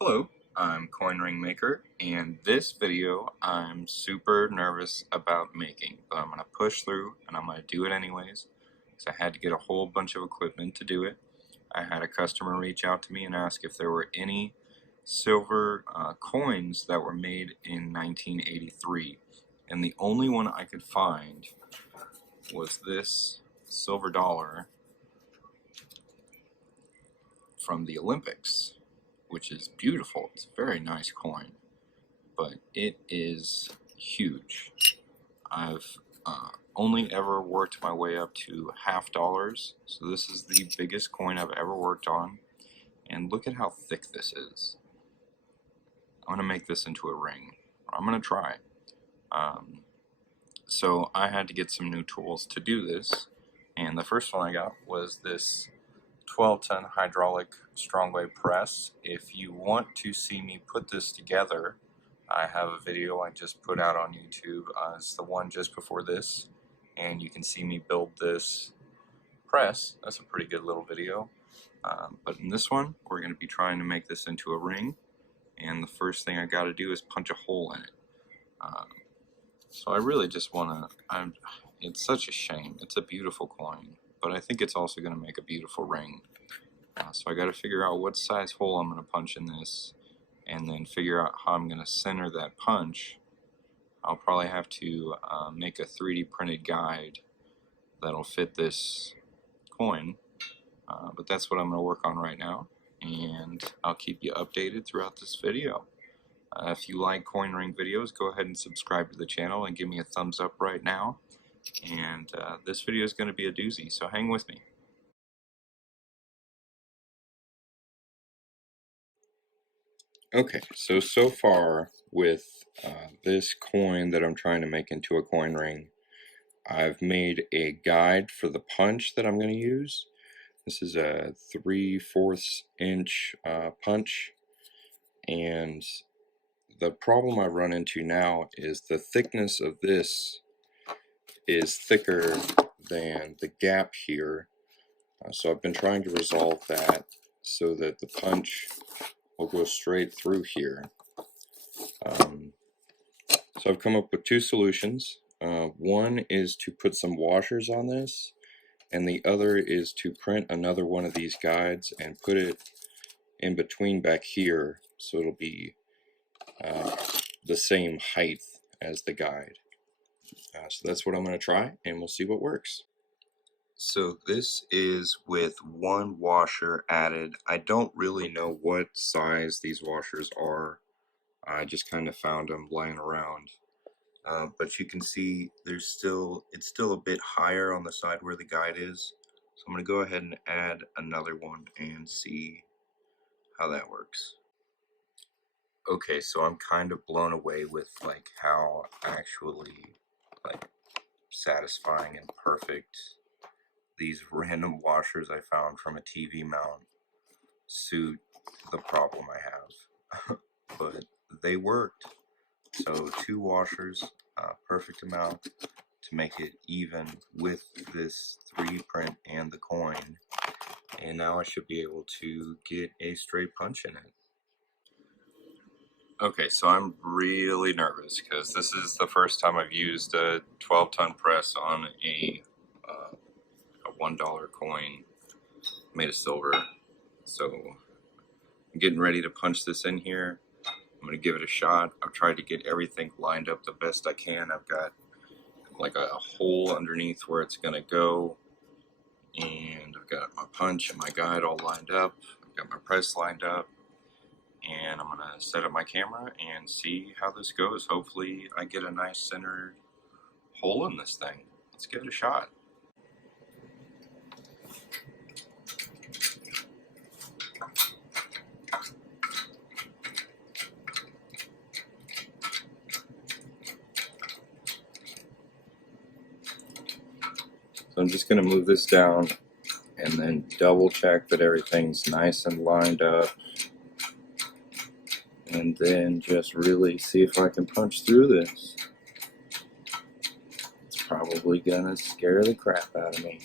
Hello, I'm Coin Ring Maker, and this video I'm super nervous about making, but I'm going to push through and I'm going to do it anyways, because I had to get a whole bunch of equipment to do it. I had a customer reach out to me and ask if there were any silver coins that were made in 1983, and the only one I could find was this silver dollar from the Olympics, which is beautiful. It's a very nice coin, but it is huge. I've only ever worked my way up to $half, so this is the biggest coin I've ever worked on, and look at how thick this is. I'm going to make this into a ring. I'm going to try. So I had to get some new tools to do this, and the first one I got was this 12-ton hydraulic strongway press. If you want to see me put this together, I have a video I just put out on YouTube. It's the one just before this, and you can see me build this press. That's a pretty good little video. But in this one, we're going to be trying to make this into a ring, and the first thing I got to do is punch a hole in it. So I really just want to, it's such a shame. It's a beautiful coin, but I think it's also going to make a beautiful ring. So I got to figure out what size hole I'm going to punch in this, and then figure out how I'm going to center that punch. I'll probably have to make a 3D printed guide that'll fit this coin, but that's what I'm going to work on right now, and I'll keep you updated throughout this video. If you like coin ring videos, go ahead and subscribe to the channel and give me a thumbs up right now, and this video is going to be a doozy, so hang with me. Okay, so far with this coin that I'm trying to make into a coin ring, I've made a guide for the punch that I'm going to use. This is a 3/4 inch punch, and the problem I run into now is the thickness of this is thicker than the gap here. So I've been trying to resolve that so that the punch will go straight through here. So I've come up with two solutions. One is to put some washers on this, and the other is to print another one of these guides and put it in between back here, so it'll be the same height as the guide. So that's what I'm going to try, and we'll see what works. So this is with one washer added. I don't really know what size these washers are. I just kind of found them lying around. But you can see it's still a bit higher on the side where the guide is. So I'm going to go ahead and add another one and see how that works. Okay, so I'm kind of blown away with like how actually like satisfying and perfect these random washers I found from a TV mount suit the problem I have. But they worked. So two washers, perfect amount to make it even with this 3D print and the coin. And now I should be able to get a straight punch in it. Okay, so I'm really nervous because this is the first time I've used a 12-ton press on a $1 coin made of silver. So I'm getting ready to punch this in here. I'm going to give it a shot. I've tried to get everything lined up the best I can. I've got like a hole underneath where it's going to go, and I've got my punch and my guide all lined up. I've got my press lined up, and I'm going to set up my camera and see how this goes. Hopefully I get a nice centered hole in this thing. Let's give it a shot. So I'm just going to move this down and then double check that everything's nice and lined up, and then just really see if I can punch through this. It's probably gonna scare the crap out of me.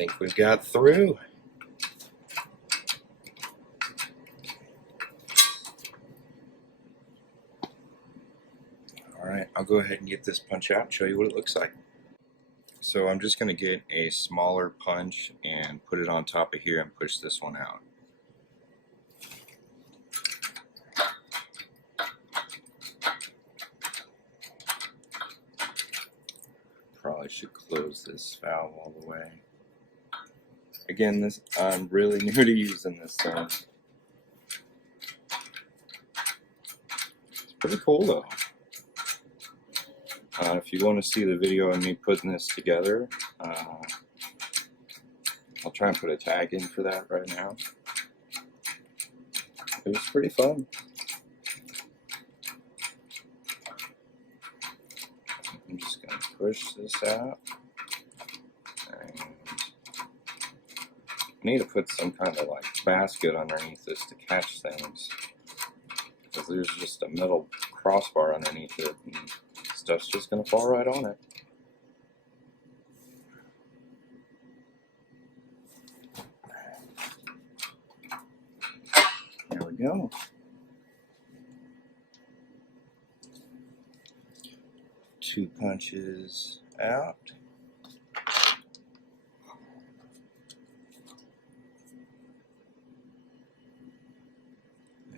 think we've got through. Alright, I'll go ahead and get this punch out and show you what it looks like. So I'm just going to get a smaller punch and put it on top of here and push this one out. Probably should close this valve all the way. Again, I'm really new to using this thing. It's pretty cool though. If you want to see the video of me putting this together, I'll try and put a tag in for that right now. It was pretty fun. I'm just going to push this out. And I need to put some kind of like basket underneath this to catch things, because there's just a metal crossbar underneath it and stuff's just going to fall right on it. There we go. Two punches out.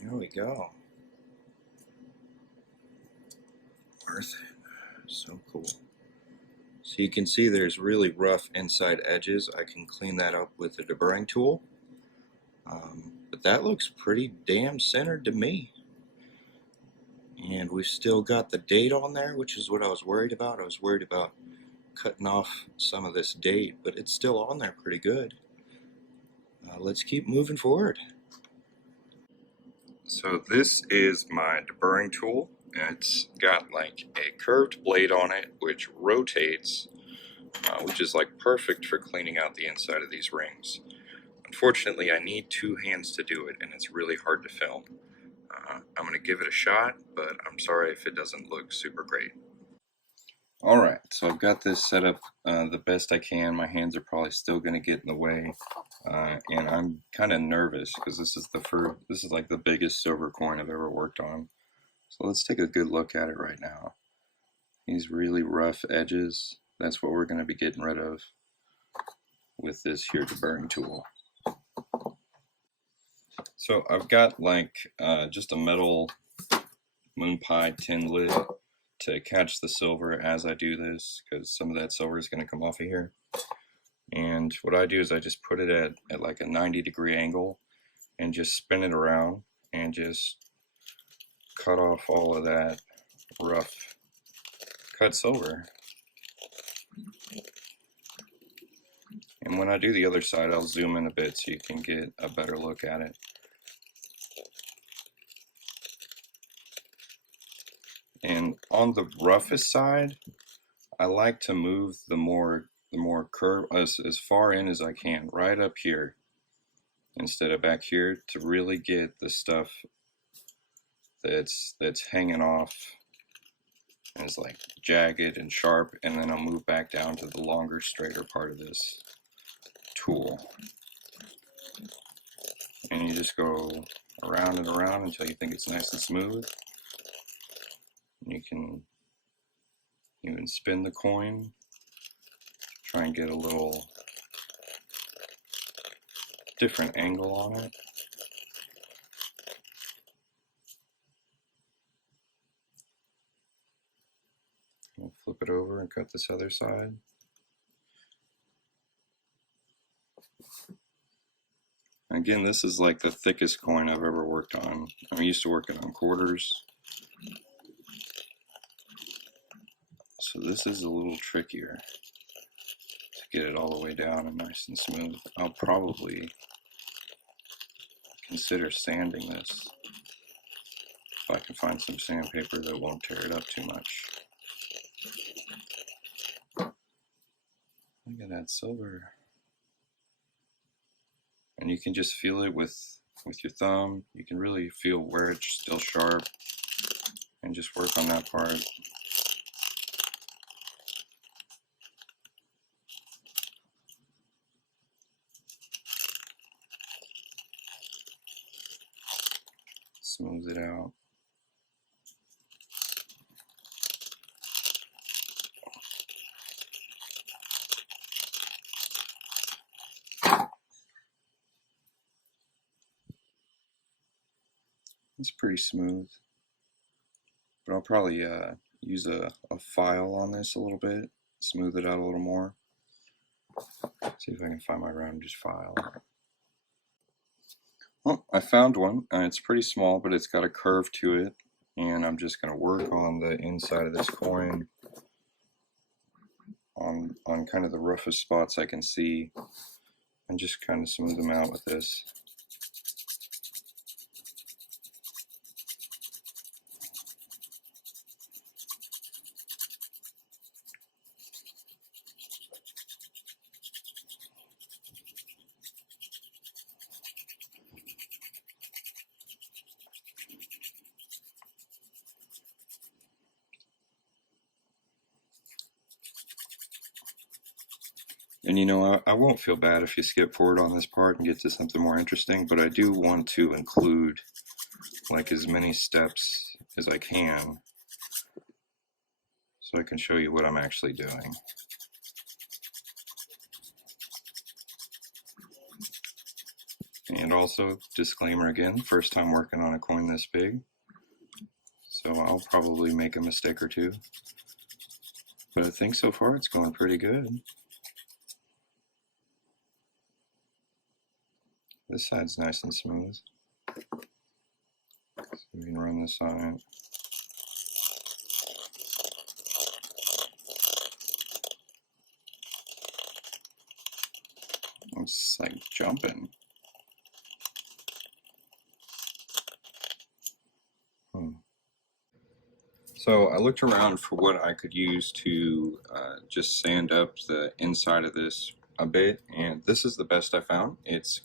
There we go. Worth it. So cool. So you can see there's really rough inside edges. I can clean that up with a deburring tool. But that looks pretty damn centered to me. And we've still got the date on there, which is what I was worried about. I was worried about cutting off some of this date, but it's still on there pretty good. Let's keep moving forward. So this is my deburring tool. It's got like a curved blade on it which rotates, which is like perfect for cleaning out the inside of these rings. Unfortunately, I need two hands to do it, and it's really hard to film. I'm going to give it a shot, but I'm sorry if it doesn't look super great. Alright, so I've got this set up the best I can. My hands are probably still going to get in the way, and I'm kind of nervous because this is like the biggest silver coin I've ever worked on. So let's take a good look at it right now. These really rough edges, that's what we're going to be getting rid of with this here deburring tool. So I've got like just a metal moon pie tin lid to catch the silver as I do this, because some of that silver is going to come off of here. And what I do is I just put it at like a 90-degree angle and just spin it around and just cut off all of that rough cut silver. And when I do the other side, I'll zoom in a bit so you can get a better look at it. And on the roughest side, I like to move the more curve as far in as I can, right up here instead of back here, to really get the stuff that's hanging off and is like jagged and sharp, and then I'll move back down to the longer, straighter part of this tool. And you just go around and around until you think it's nice and smooth. You can even spin the coin, try and get a little different angle on it. We'll flip it over and cut this other side. Again, this is like the thickest coin I've ever worked on. I'm used to working on quarters, so this is a little trickier to get it all the way down and nice and smooth. I'll probably consider sanding this if I can find some sandpaper that won't tear it up too much. Look at that silver. And you can just feel it with your thumb. You can really feel where it's still sharp and just work on that part. smooth it out. It's pretty smooth, but I'll probably use a file on this a little bit, smooth it out a little more. See if I can find my roundish file. Well, I found one. It's pretty small, but it's got a curve to it, and I'm just going to work on the inside of this coin on kind of the roughest spots I can see, and just kind of smooth them out with this. And you know, I won't feel bad if you skip forward on this part and get to something more interesting, but I do want to include like as many steps as I can so I can show you what I'm actually doing. And also, disclaimer again, first time working on a coin this big, so I'll probably make a mistake or two. But I think so far it's going pretty good. This side's nice and smooth. So we can run this on it. It's like jumping. So I looked around for what I could use to just sand up the inside of this a bit, and this is the best I found. It's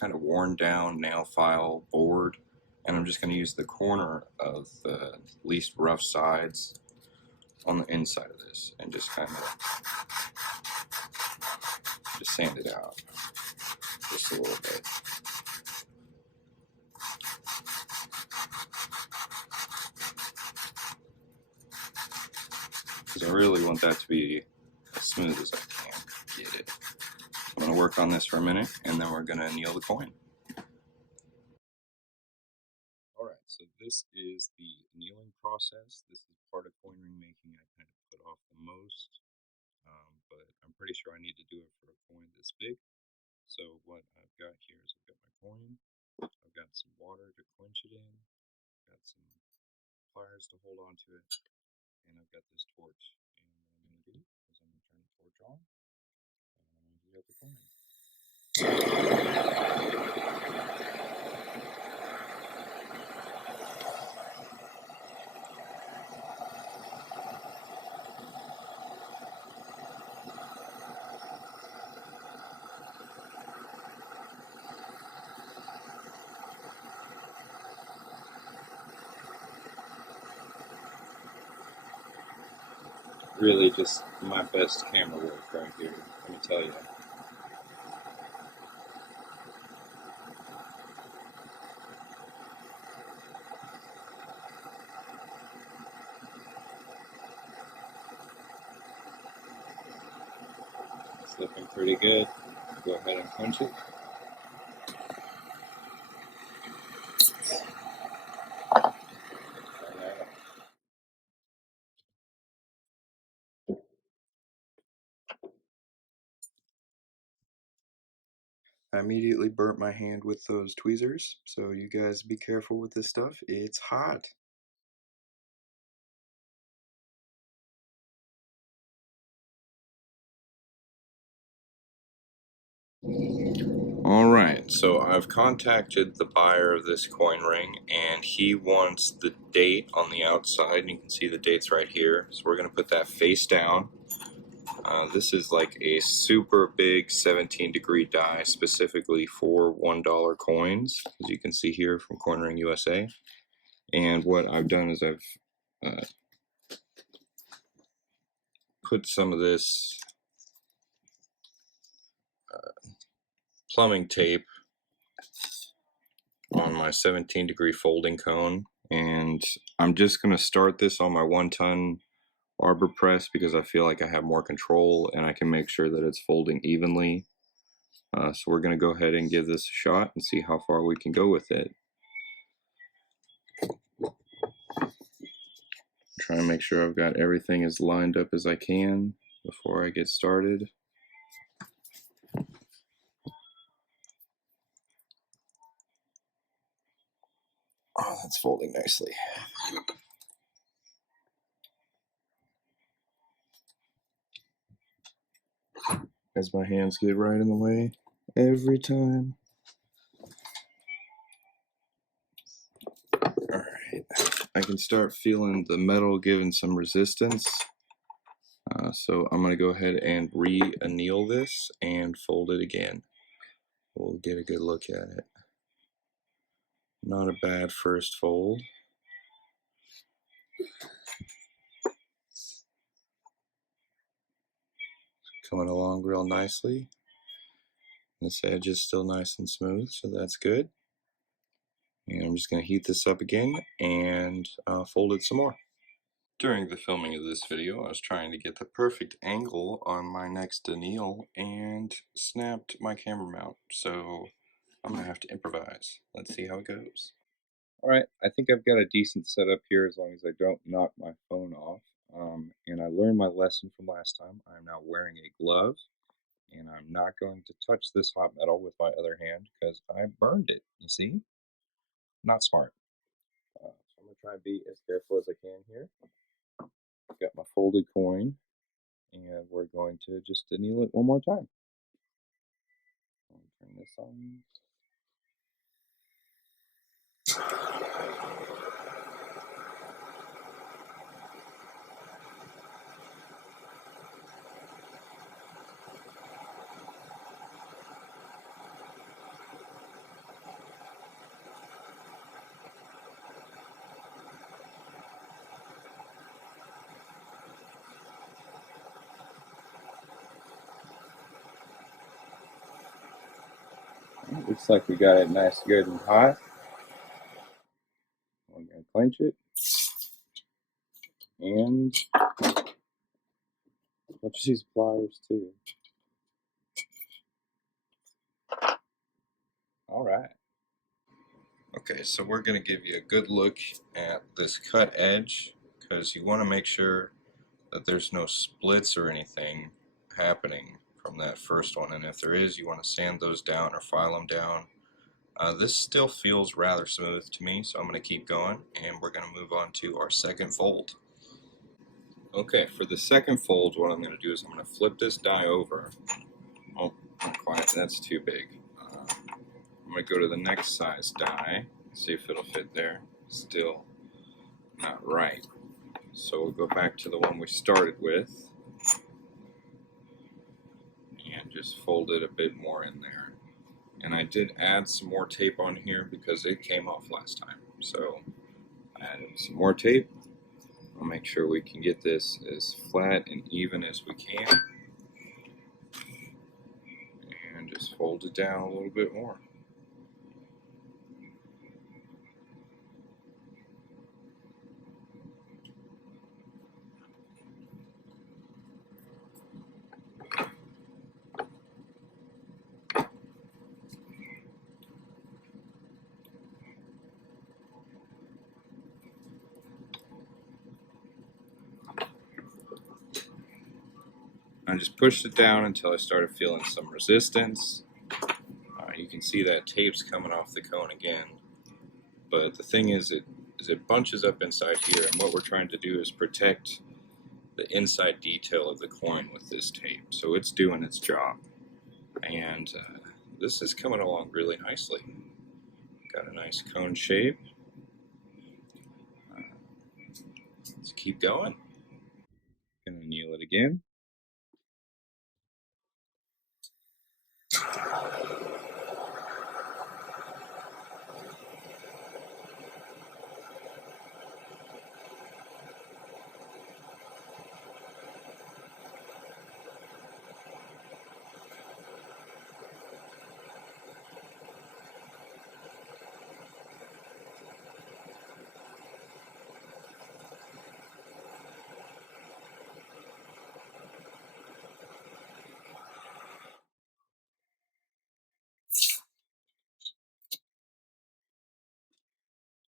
kind of worn down nail file board, and I'm just going to use the corner of the least rough sides on the inside of this and just kind of just sand it out just a little bit. Because I really want that to be as smooth as I can get it. I'm going to work on this for a minute, and then we're going to anneal the coin. Alright, so this is the annealing process. This is part of coin ring making I kind of put off the most, but I'm pretty sure I need to do it for a coin this big. So what I've got here is I've got my coin, I've got some water to quench it in, I've got some pliers to hold on to it, and I've got this torch. And what I'm going to do is I'm going to turn the torch on, and I'm going to heat up the coin. Really just my best camera work right here, let me tell you. It's looking pretty good. Go ahead and quench it. I immediately burnt my hand with those tweezers, so you guys be careful with this stuff. It's hot. Alright, so I've contacted the buyer of this coin ring, and he wants the date on the outside, and you can see the dates right here. So we're going to put that face down. This is like a super big 17-degree die specifically for $1 coins, as you can see here from Coin Ring USA. And what I've done is I've put some of this plumbing tape on my 17-degree folding cone, and I'm just going to start this on my 1-ton arbor press because I feel like I have more control and I can make sure that it's folding evenly. So we're going to go ahead and give this a shot and see how far we can go with it. Try and make sure I've got everything as lined up as I can before I get started. Oh, that's folding nicely. As my hands get right in the way every time. Alright, I can start feeling the metal giving some resistance. So I'm going to go ahead and re-anneal this and fold it again. We'll get a good look at it. Not a bad first fold. Coming along real nicely. This edge is still nice and smooth, so that's good. And I'm just going to heat this up again and fold it some more. During the filming of this video, I was trying to get the perfect angle on my next anneal and snapped my camera mount, so I'm going to have to improvise. Let's see how it goes. Alright, I think I've got a decent setup here as long as I don't knock my phone off. And I learned my lesson from last time. I'm now wearing a glove, and I'm not going to touch this hot metal with my other hand because I burned it, you see? Not smart. So I'm going to try and be as careful as I can here. I've got my folded coin, and we're going to just anneal it one more time. I'll turn this on. Looks like we got it nice, good, and hot. I'm going to clench it and touch these pliers too. All right. Okay, so we're going to give you a good look at this cut edge because you want to make sure that there's no splits or anything happening from that first one, and if there is, you want to sand those down or file them down. This still feels rather smooth to me, so I'm going to keep going, and we're going to move on to our second fold. Okay, for the second fold, what I'm going to do is I'm going to flip this die over. Oh, not quite, that's too big. I'm going to go to the next size die, see if it'll fit there. Still not right. So we'll go back to the one we started with and just fold it a bit more in there. And I did add some more tape on here because it came off last time. So I added some more tape. I'll make sure we can get this as flat and even as we can. And just fold it down a little bit more. I just pushed it down until I started feeling some resistance. You can see that tape's coming off the cone again. But the thing is it bunches up inside here, and what we're trying to do is protect the inside detail of the coin with this tape. So it's doing its job. And this is coming along really nicely. Got a nice cone shape. Let's keep going. Gonna anneal it again.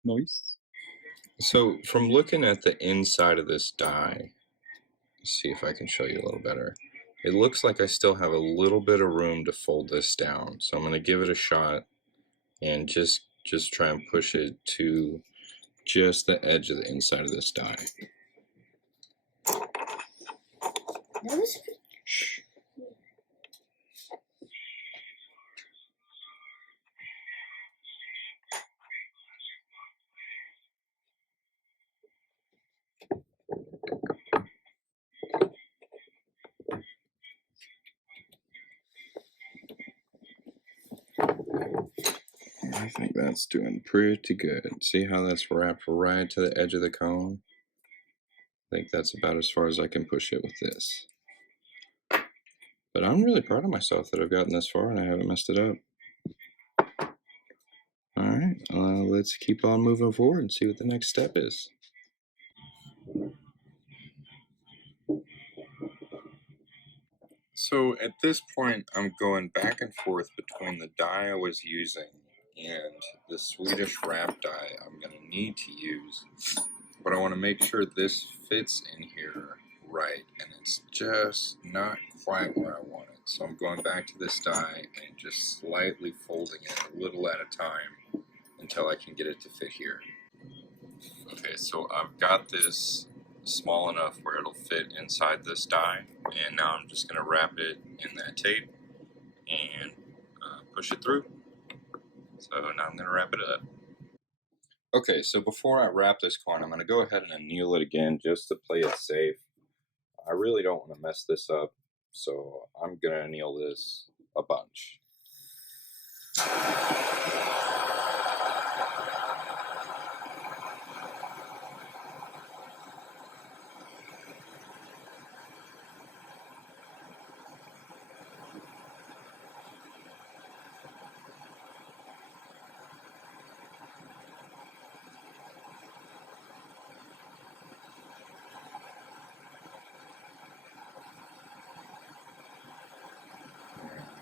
noise. So from looking at the inside of this die, see if I can show you a little better. It looks like I still have a little bit of room to fold this down. So I'm going to give it a shot and just try and push it to just the edge of the inside of this die. Shh. I think that's doing pretty good. See how that's wrapped right to the edge of the cone? I think that's about as far as I can push it with this. But I'm really proud of myself that I've gotten this far and I haven't messed it up. Alright, let's keep on moving forward and see what the next step is. So at this point, I'm going back and forth between the die I was using and the Swedish wrap die I'm going to need to use. But I want to make sure this fits in here right, and it's just not quite where I want it. So I'm going back to this die and just slightly folding it a little at a time until I can get it to fit here. Okay, so I've got this small enough where it'll fit inside this die, and now I'm just going to wrap it in that tape and push it through. So now I'm going to wrap it up. Okay, so before I wrap this coin, I'm going to go ahead and anneal it again just to play it safe. I really don't want to mess this up, so I'm going to anneal this a bunch.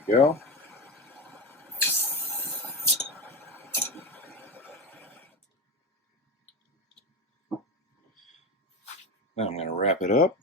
There we go. Now I'm going to wrap it up.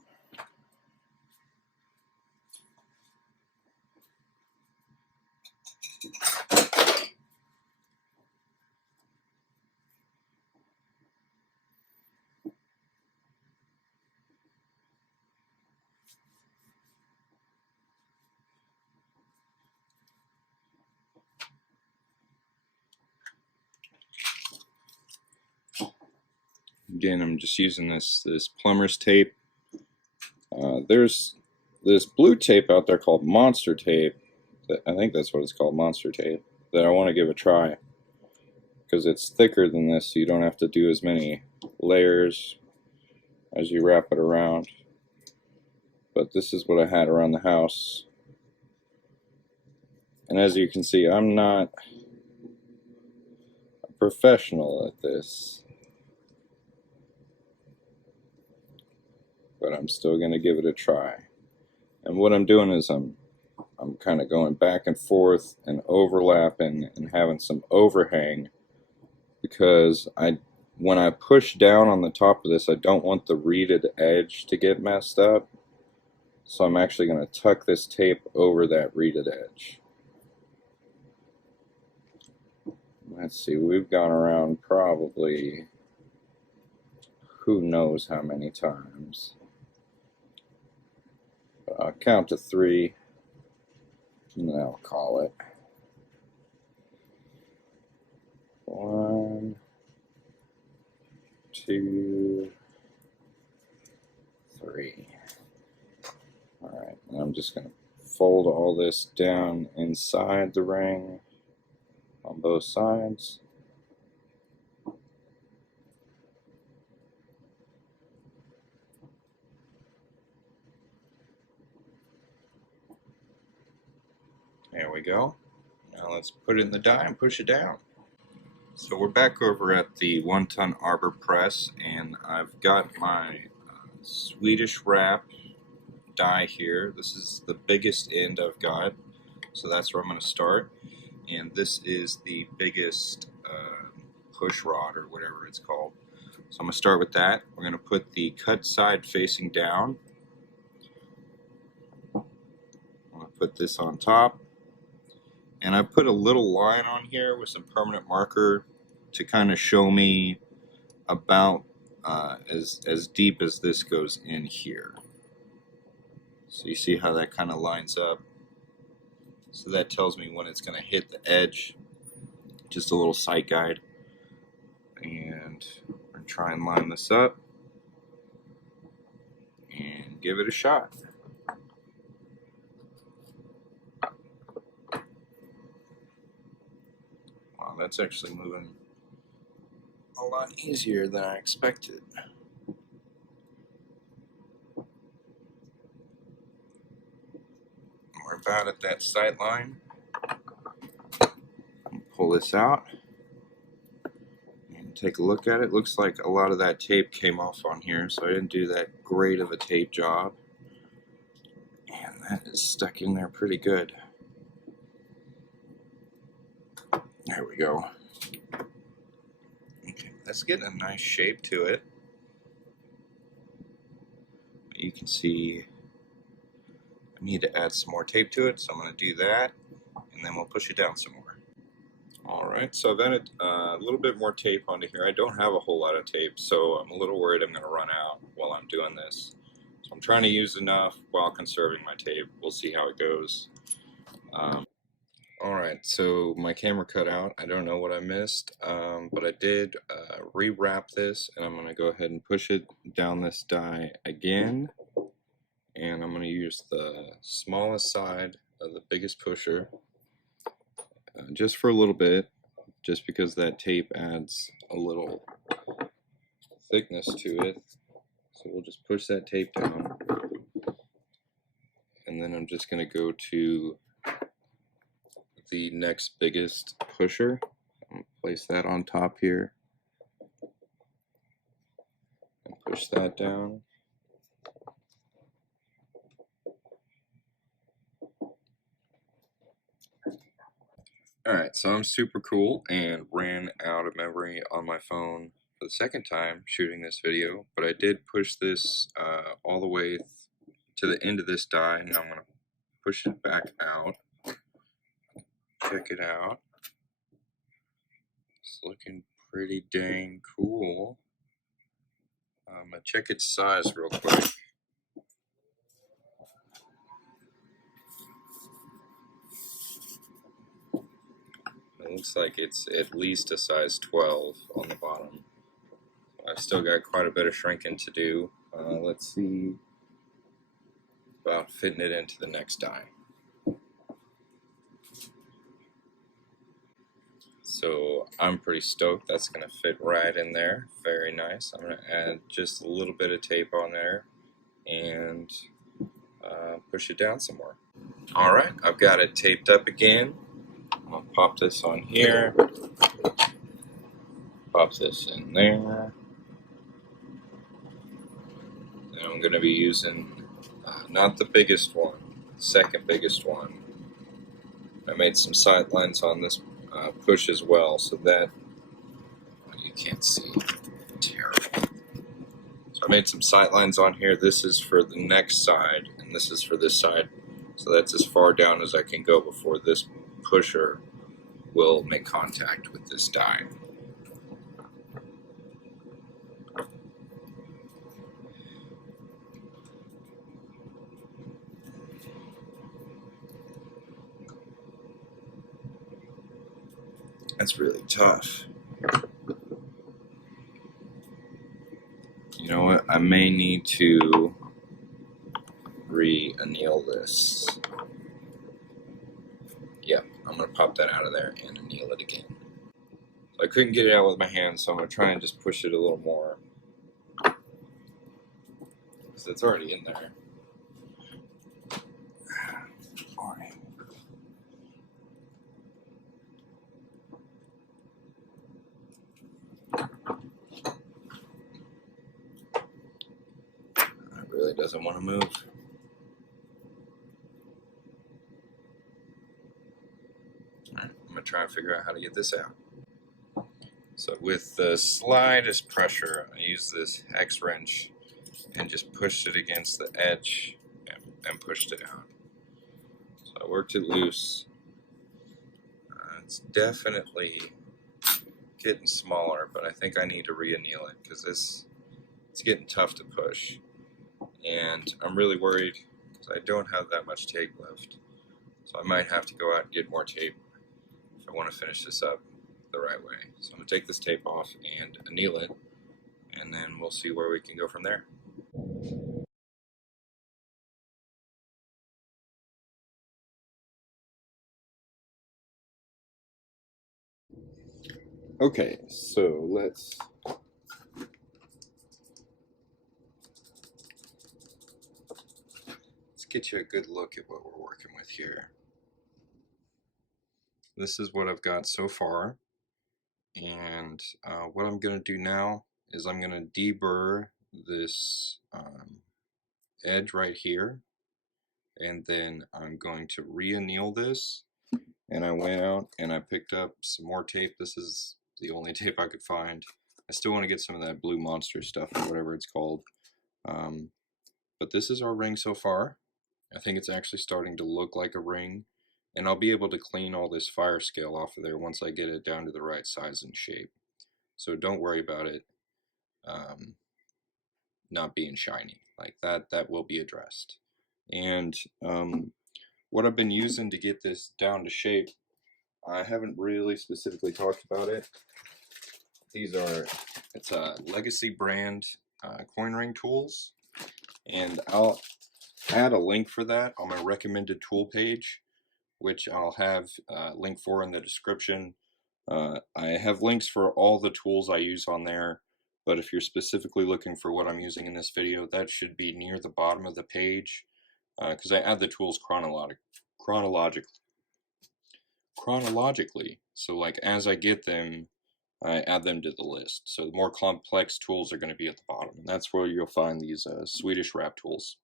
Again, I'm just using this plumber's tape. There's this blue tape out there called Monster Tape. I think that's what it's called, Monster Tape, that I want to give a try. Because it's thicker than this, so you don't have to do as many layers as you wrap it around. But this is what I had around the house. And as you can see, I'm not a professional at this. But I'm still going to give it a try. And what I'm doing is I'm kind of going back and forth and overlapping and having some overhang, because when I push down on the top of this, I don't want the reeded edge to get messed up. So I'm actually going to tuck this tape over that reeded edge. Let's see, we've gone around probably who knows how many times. But I'll count to 3 and then I'll call it. 1, 2, 3. Alright, and I'm just going to fold all this down inside the ring on both sides. There we go. Now let's put it in the die and push it down. So we're back over at the 1-ton arbor press, and I've got my Swedish wrap die here. This is the biggest end I've got, so that's where I'm going to start. And this is the biggest push rod or whatever it's called. So I'm going to start with that. We're going to put the cut side facing down. I'm going to put this on top. And I put a little line on here with some permanent marker to kind of show me about as deep as this goes in here. So you see how that kind of lines up. So that tells me when it's going to hit the edge. Just a little sight guide. And I'm going to try and line this up and give it a shot. Wow, that's actually moving a lot easier than I expected. We're about at that sight line. Pull this out and take a look at it. Looks like a lot of that tape came off on here, so I didn't do that great of a tape job. And that is stuck in there pretty good. There we go. Okay, that's getting a nice shape to it. You can see I need to add some more tape to it, so I'm going to do that, and then we'll push it down some more. Alright, so I've added a little bit more tape onto here. I don't have a whole lot of tape, so I'm a little worried I'm going to run out while I'm doing this. So I'm trying to use enough while conserving my tape. We'll see how it goes. Alright, so my camera cut out. I don't know what I missed, but I did rewrap this, and I'm going to go ahead and push it down this die again. And I'm going to use the smallest side of the biggest pusher just for a little bit, just because that tape adds a little thickness to it. So we'll just push that tape down, and then I'm just going to go to the next biggest pusher. I'm going to place that on top here and push that down. Alright, so I'm super cool and ran out of memory on my phone for the second time shooting this video, but I did push this all the way to the end of this die, and I'm going to push it back out. Check it out. It's looking pretty dang cool. I'm going to check its size real quick. It looks like it's at least a size 12 on the bottom. I've still got quite a bit of shrinking to do. Let's see about fitting it into the next die. So I'm pretty stoked. That's going to fit right in there. Very nice. I'm going to add just a little bit of tape on there and push it down some more. Alright, I've got it taped up again. I'll pop this on here, pop this in there, and I'm going to be using not the biggest one, the second biggest one. I made some sight lines on this push as well, so that you can't see. Terrible. So I made some sight lines on here. This is for the next side, and this is for this side, so that's as far down as I can go before this pusher will make contact with this die. That's really tough. You know what? I may need to re-anneal this. Yeah, I'm going to pop that out of there and anneal it again. I couldn't get it out with my hands, so I'm going to try and just push it a little more, because it's already in there. Alright. It really doesn't want to move. Alright, I'm going to try and figure out how to get this out. So with the slightest pressure, I use this hex wrench and just pushed it against the edge and pushed it out. So I worked it loose. It's definitely getting smaller, but I think I need to re-anneal it because it's getting tough to push. And I'm really worried because I don't have that much tape left. So I might have to go out and get more tape if I want to finish this up the right way. So I'm going to take this tape off and anneal it, and then we'll see where we can go from there. Okay, so let's get you a good look at what we're working with here. This is what I've got so far, and what I'm going to do now is I'm going to deburr this edge right here, and then I'm going to re-anneal this. And I went out and I picked up some more tape. This is the only tape I could find. I still want to get some of that blue monster stuff or whatever it's called. But this is our ring so far. I think it's actually starting to look like a ring, and I'll be able to clean all this fire scale off of there once I get it down to the right size and shape. So don't worry about it not being shiny. Like that will be addressed. And what I've been using to get this down to shape, I haven't really specifically talked about it. It's a Legacy brand coin ring tools, and I'll add a link for that on my recommended tool page, which I'll have a link for in the description. I have links for all the tools I use on there, but if you're specifically looking for what I'm using in this video, that should be near the bottom of the page, because I add the tools chronologically. So like as I get them, I add them to the list. So the more complex tools are going to be at the bottom, and that's where you'll find these Swedish wrap tools.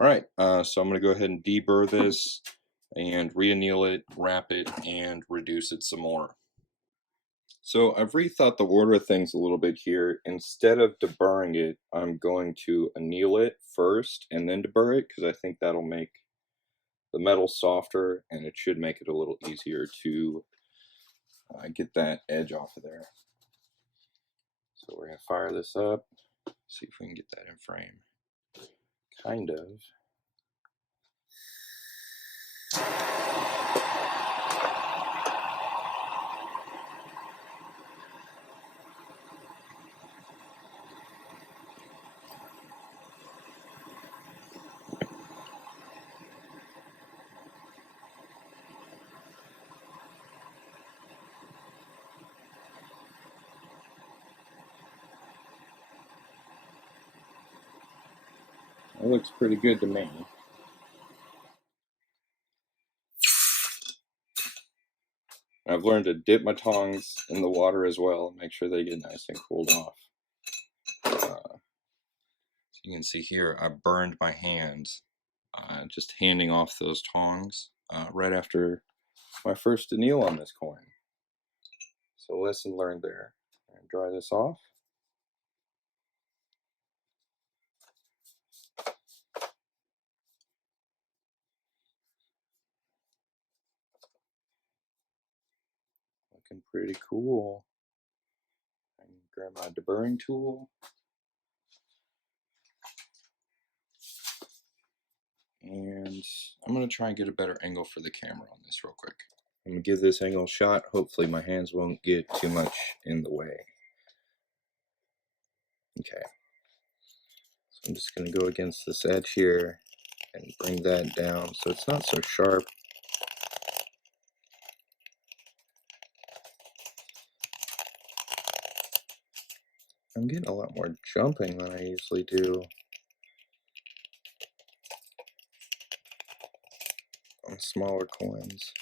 All right, so I'm going to go ahead and deburr this and re-anneal it, wrap it, and reduce it some more. So I've rethought the order of things a little bit here. Instead of deburring it, I'm going to anneal it first and then deburr it, because I think that'll make the metal softer, and it should make it a little easier to get that edge off of there. So we're going to fire this up, see if we can get that in frame. Kind of. That looks pretty good to me. I've learned to dip my tongs in the water as well and make sure they get nice and cooled off. So you can see here, I burned my hands just handing off those tongs right after my first anneal on this coin. So lesson learned there. And dry this off. Looking pretty cool. I can grab my deburring tool. And I'm going to try and get a better angle for the camera on this real quick. I'm going to give this angle a shot. Hopefully my hands won't get too much in the way. Okay. So I'm just going to go against this edge here and bring that down so it's not so sharp. I'm getting a lot more jumping than I usually do on smaller coins.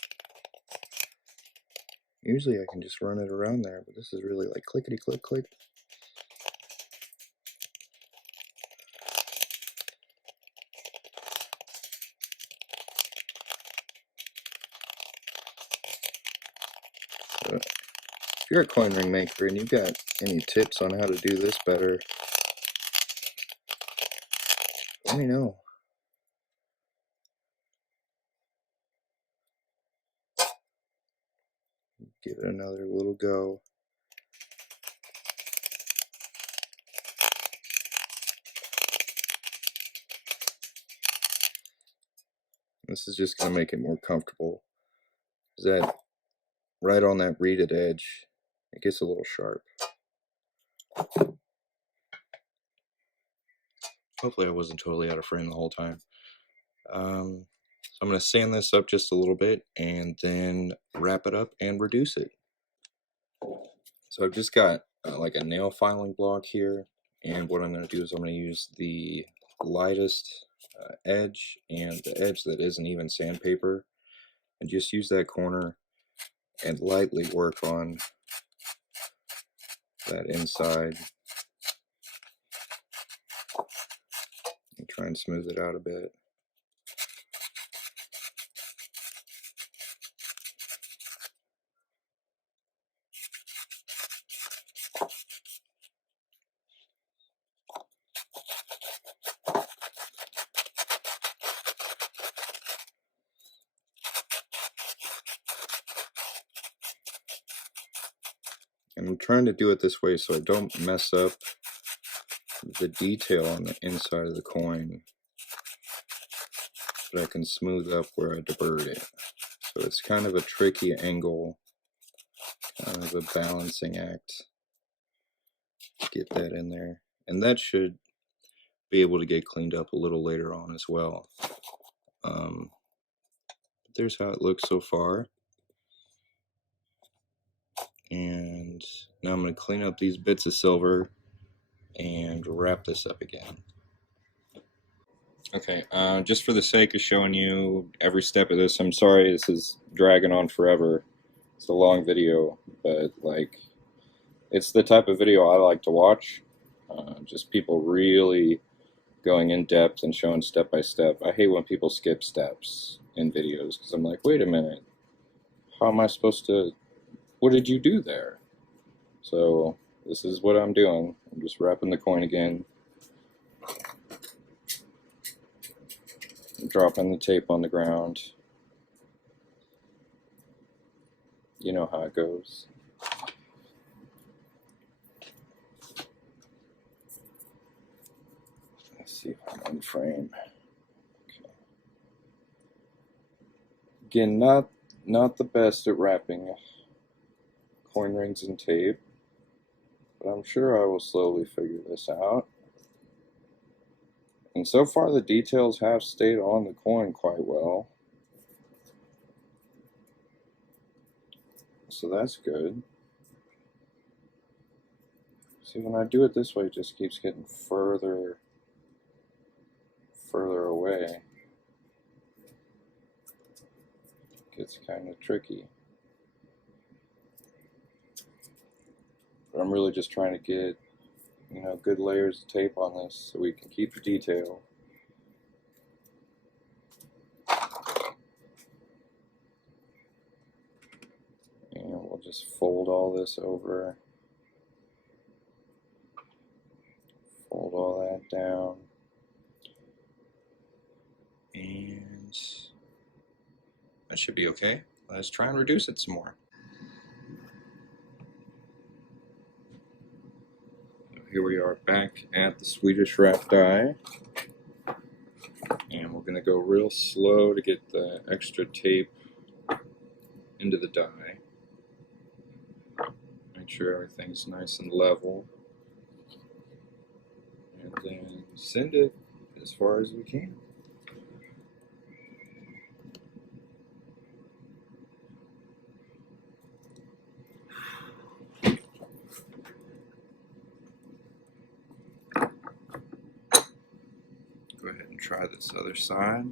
Usually I can just run it around there, but this is really like clickety click click. So if you're a coin ring maker and you've got any tips on how to do this better, let me know. Give it another little go. This is just going to make it more comfortable. Is that right on that reeded edge, it gets a little sharp. Hopefully I wasn't totally out of frame the whole time. So I'm going to sand this up just a little bit and then wrap it up and reduce it. So I've just got like a nail filing block here, and what I'm going to do is I'm going to use the lightest edge and the edge that isn't even sandpaper, and just use that corner and lightly work on that inside and try and smooth it out a bit. And I'm trying to do it this way so I don't mess up the detail on the inside of the coin, but I can smooth up where I deburred it. So it's kind of a tricky angle, kind of a balancing act to get that in there. And that should be able to get cleaned up a little later on as well. There's how it looks so far. And now I'm going to clean up these bits of silver and wrap this up again. Okay, just for the sake of showing you every step of this, I'm sorry this is dragging on forever. It's a long video, but like, it's the type of video I like to watch. Just people really going in depth and showing step by step. I hate when people skip steps in videos because I'm like, wait a minute, how am I supposed to, what did you do there? So this is what I'm doing. I'm just wrapping the coin again, dropping the tape on the ground. You know how it goes. Let's see if I'm in frame. Okay. Again, not the best at wrapping coin rings and tape, but I'm sure I will slowly figure this out. And so far the details have stayed on the coin quite well. So that's good. See, when I do it this way, it just keeps getting further away. It gets kind of tricky. But I'm really just trying to get, you know, good layers of tape on this so we can keep the detail. And we'll just fold all this over. Fold all that down. And that should be okay. Let's try and reduce it some more. Here we are back at the Swedish wrap die. And we're going to go real slow to get the extra tape into the die. Make sure everything's nice and level. And then send it as far as we can. Go ahead and try this other side.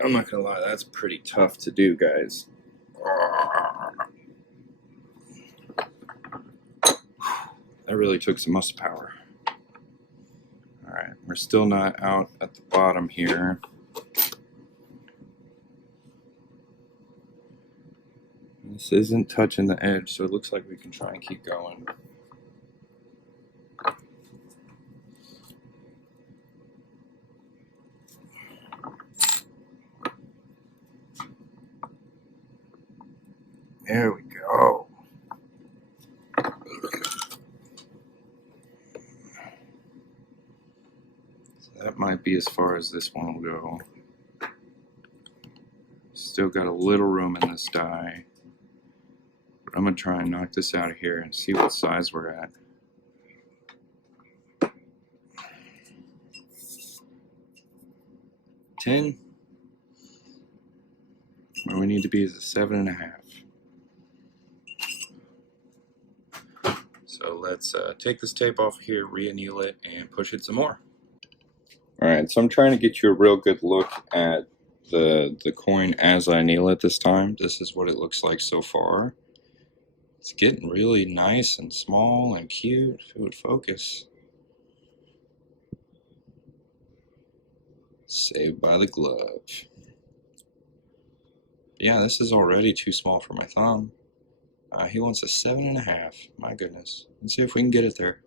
I'm not gonna lie, that's pretty tough to do, guys. That really really took some muscle power. Alright, we're still not out at the bottom here. This isn't touching the edge, so it looks like we can try and keep going. There we go. So that might be as far as this one will go. Still got a little room in this die. But I'm going to try and knock this out of here and see what size we're at. 10. Where we need to be is a 7.5. So let's take this tape off here, re-anneal it, and push it some more. Alright, so I'm trying to get you a real good look at the coin as I anneal it this time. This is what it looks like so far. It's getting really nice and small and cute. If it would focus. Saved by the glove. Yeah, this is already too small for my thumb. He wants a 7.5. My goodness. Let's see if we can get it there.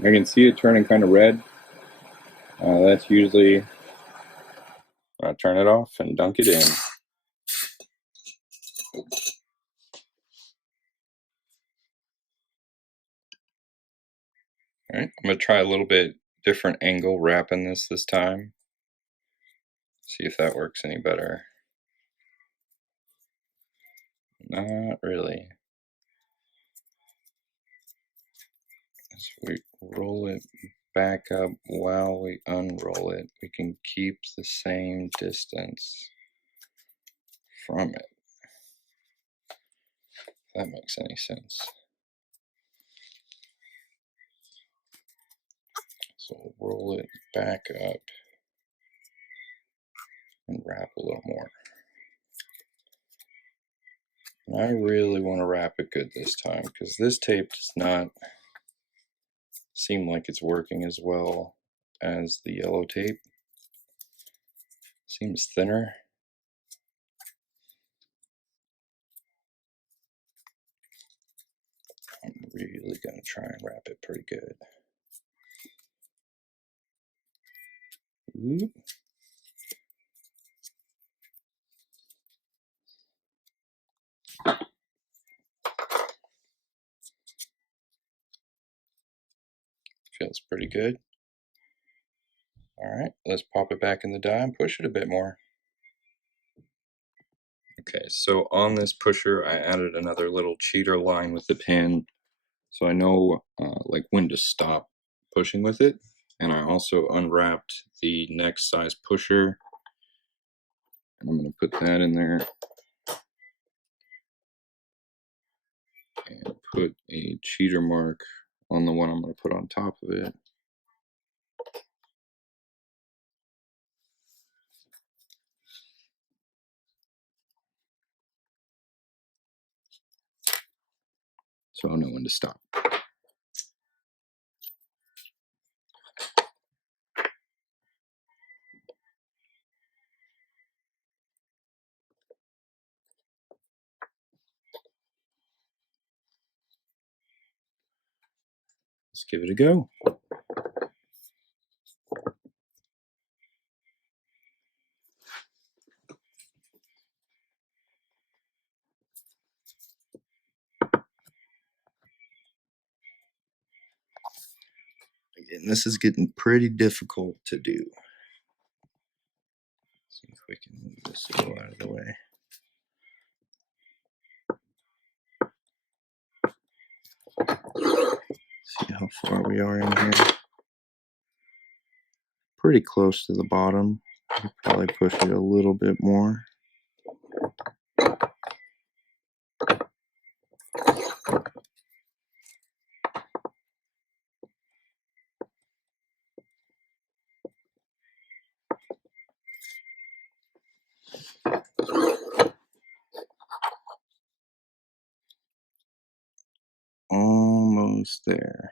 I can see it turning kind of red. That's usually turn it off and dunk it in. Alright, I'm going to try a little bit different angle wrapping this time. See if that works any better. Not really. As we roll it back up while we unroll it, we can keep the same distance from it. If that makes any sense. So we'll roll it back up and wrap a little more. And I really want to wrap it good this time because this tape does not seem like it's working as well as the yellow tape. Seems thinner. I'm really going to try and wrap it pretty good. Oop. Feels pretty good. Alright, let's pop it back in the die and push it a bit more. Okay, so on this pusher I added another little cheater line with the pin so I know like when to stop pushing with it. And I also unwrapped the next size pusher. And I'm going to put that in there. And put a cheater mark on the one I'm going to put on top of it. So I'll know when to stop. Let's give it a go. Again, this is getting pretty difficult to do. See if we can move this a little out of the way. See how far we are in here. pretty close to the bottom. I'll probably push it a little bit more. Almost there.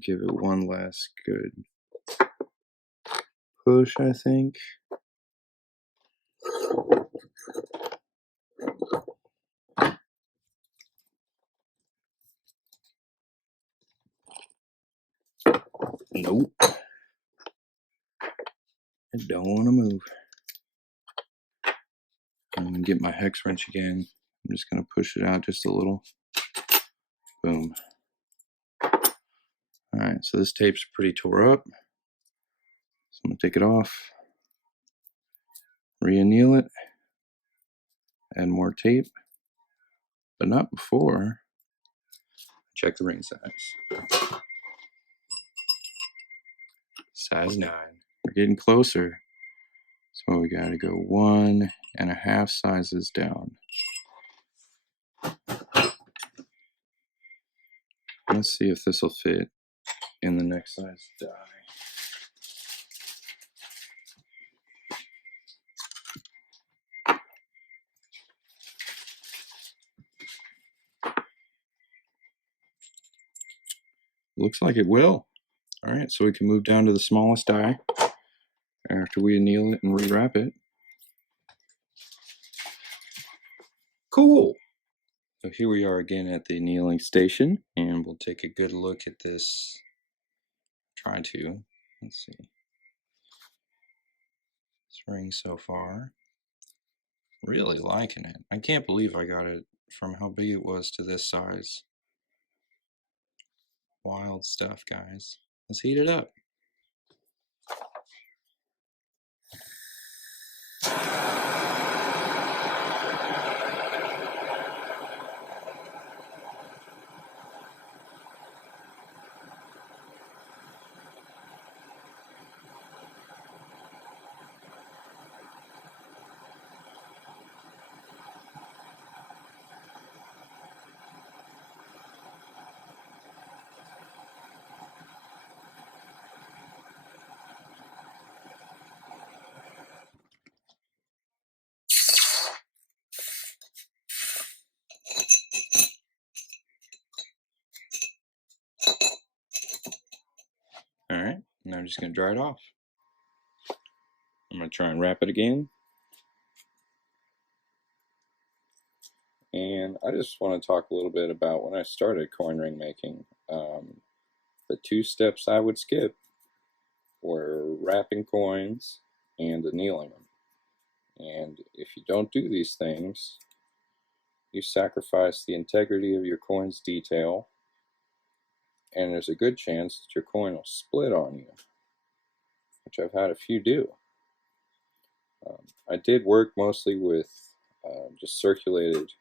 Give it one last good push, I think. Nope. I don't want to move. I'm going to get my hex wrench again. I'm just going to push it out just a little. Boom. Alright, so this tape's pretty tore up. So I'm going to take it off. Re-anneal it. Add more tape. But not before. Check the ring size. Size 9. We're getting closer. So we got to go 1.5 sizes down. Let's see if this will fit in the next size die. Looks like it will. Alright, so we can move down to the smallest die after we anneal it and rewrap it. Cool! So here we are again at the annealing station, and we'll take a good look at this. Let's see. This ring so far. Really liking it. I can't believe I got it from how big it was to this size. Wild stuff, guys. Let's heat it up. Alright, now I'm just going to dry it off. I'm going to try and wrap it again. And I just want to talk a little bit about when I started coin ring making. The 2 steps I would skip were wrapping coins and annealing them. And if you don't do these things, you sacrifice the integrity of your coin's detail, and there's a good chance that your coin will split on you, which I've had a few do. I did work mostly with just circulated,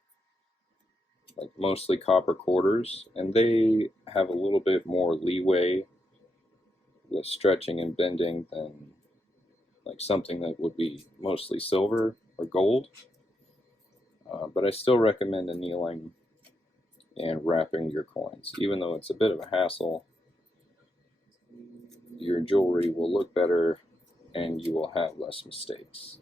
like mostly copper quarters, and they have a little bit more leeway with stretching and bending than like something that would be mostly silver or gold. But I still recommend annealing and wrapping your coins. Even though it's a bit of a hassle, your jewelry will look better and you will have less mistakes.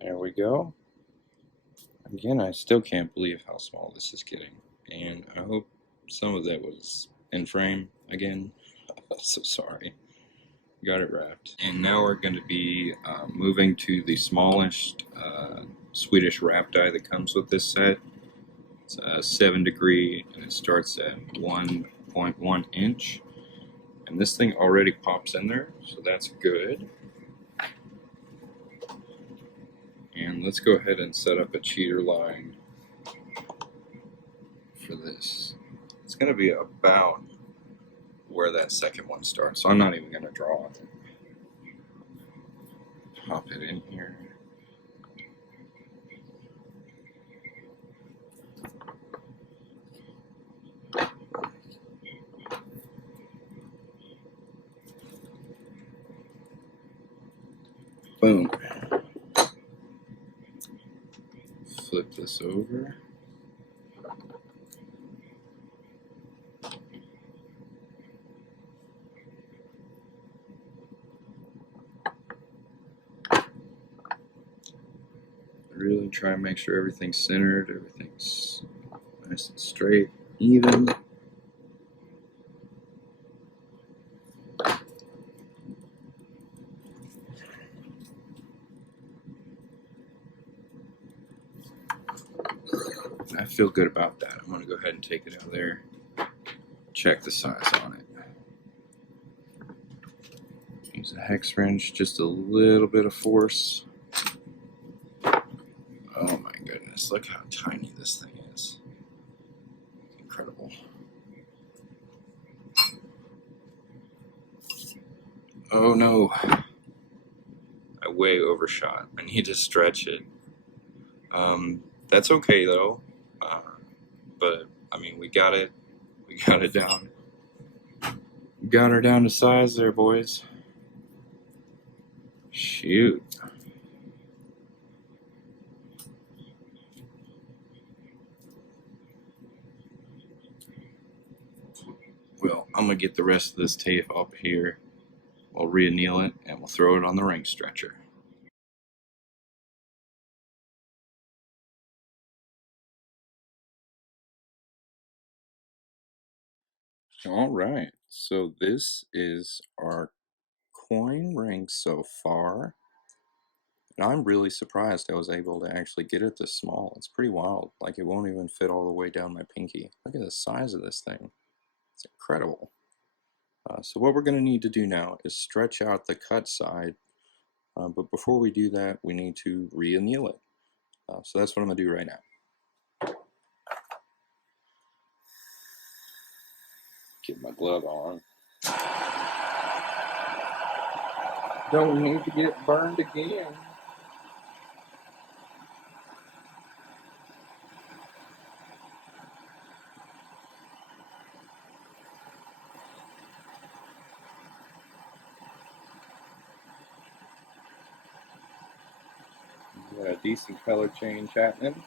There we go. Again, I still can't believe how small this is getting, and I hope some of that was in frame again. So sorry. Got it wrapped. And now we're going to be moving to the smallest Swedish wrap die that comes with this set. It's 7 degree, and it starts at 1.1 inch. And this thing already pops in there, so that's good. And let's go ahead and set up a cheater line for this. It's going to be about where that second one starts, so I'm not even going to draw on it. pop it in here. Boom. Flip this over. Really try and make sure everything's centered, everything's nice and straight, even. I feel good about that. I'm going to go ahead and take it out of there, check the size on it. Use a hex wrench, just a little bit of force. Oh my goodness, look how tiny this thing is. Incredible. Oh no, I way overshot. I need to stretch it. That's okay though, but I mean we got it down. We got her down to size there, boys. Shoot. Well, I'm going to get the rest of this tape up here. We'll re-anneal it and we'll throw it on the ring stretcher. All right, so this is our coin ring so far. And I'm really surprised I was able to actually get it this small. It's pretty wild. Like it won't even fit all the way down my pinky. Look at the size of this thing. It's incredible. So what we're going to need to do now is stretch out the cut side. But before we do that, we need to re-anneal it. So that's what I'm going to do right now. Get my glove on. Don't need to get burned again. Got a decent color change happening.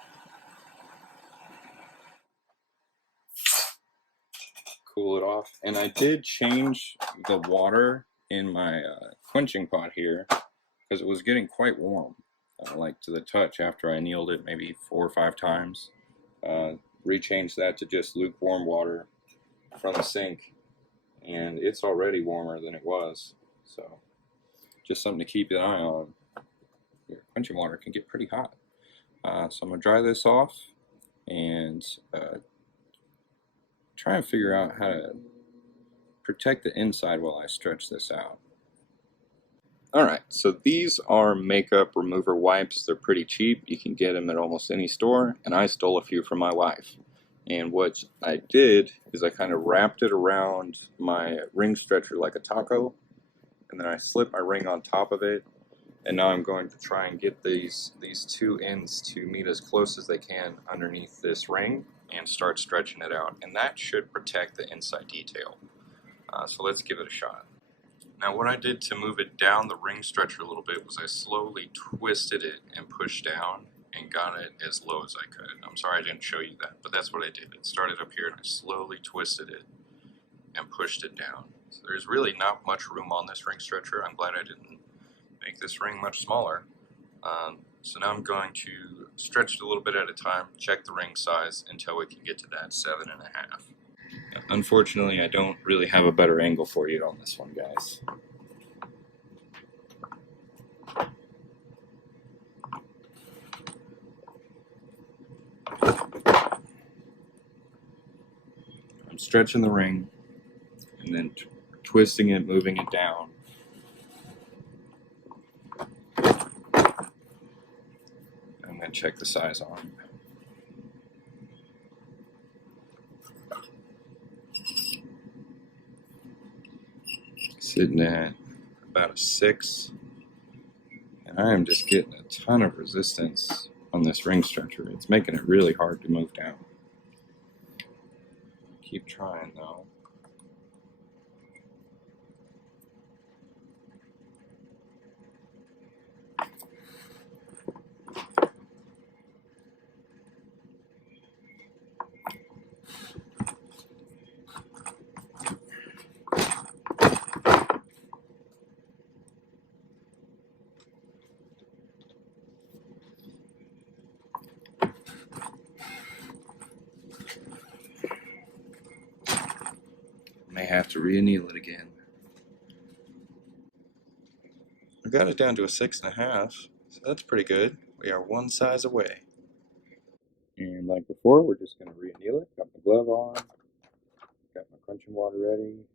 Cool it off. And I did change the water in my quenching pot here because it was getting quite warm, like to the touch after I annealed it maybe 4 or 5 times. Rechanged that to just lukewarm water from the sink, and it's already warmer than it was. So just something to keep an eye on. Your quenching water can get pretty hot. So I'm going to dry this off and try and figure out how to protect the inside while I stretch this out. Alright, so these are makeup remover wipes. They're pretty cheap. You can get them at almost any store, and I stole a few from my wife. And what I did is I kind of wrapped it around my ring stretcher like a taco, and then I slipped my ring on top of it, and now I'm going to try and get these two ends to meet as close as they can underneath this ring and start stretching it out. And that should protect the inside detail. So let's give it a shot. Now what I did to move it down the ring stretcher a little bit was I slowly twisted it and pushed down and got it as low as I could. I'm sorry I didn't show you that, but that's what I did. It started up here and I slowly twisted it and pushed it down. So there's really not much room on this ring stretcher. I'm glad I didn't make this ring much smaller. So now I'm going to stretch it a little bit at a time, check the ring size until we can get to that 7.5. Unfortunately, I don't really have a better angle for you on this one, guys. I'm stretching the ring and then twisting it, moving it down. I'm going to check the size on it. Sitting at about a 6, and I am just getting a ton of resistance on this ring stretcher. It's making it really hard to move down. Keep trying though. May have to re-anneal it again. I got it down to a 6.5, so that's pretty good. We are one size away. And like before, we're just going to re-anneal it. Got my glove on, got my crunching water ready.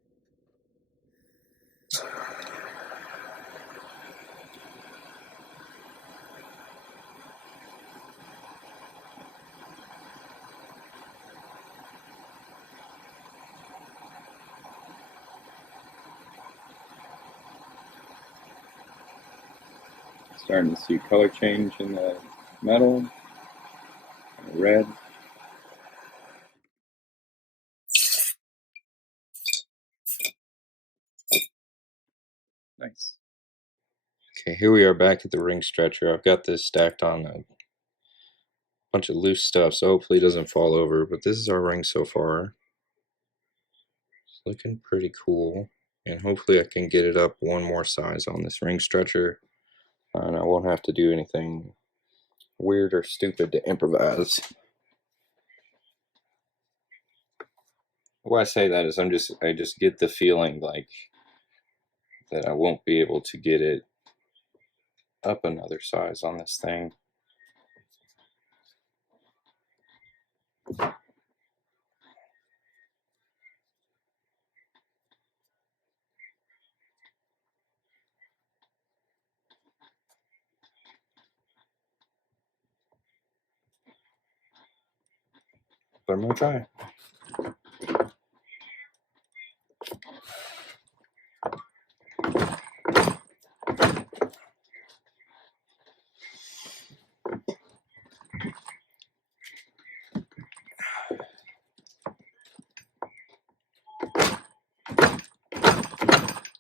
Starting to see color change in the metal, red. Nice. Okay, here we are back at the ring stretcher. I've got this stacked on a bunch of loose stuff, so hopefully it doesn't fall over, but this is our ring so far. It's looking pretty cool, and hopefully I can get it up one more size on this ring stretcher, and I won't have to do anything weird or stupid to improvise. Why I say that is I just get the feeling like that I won't be able to get it up another size on this thing. But I'm gonna try.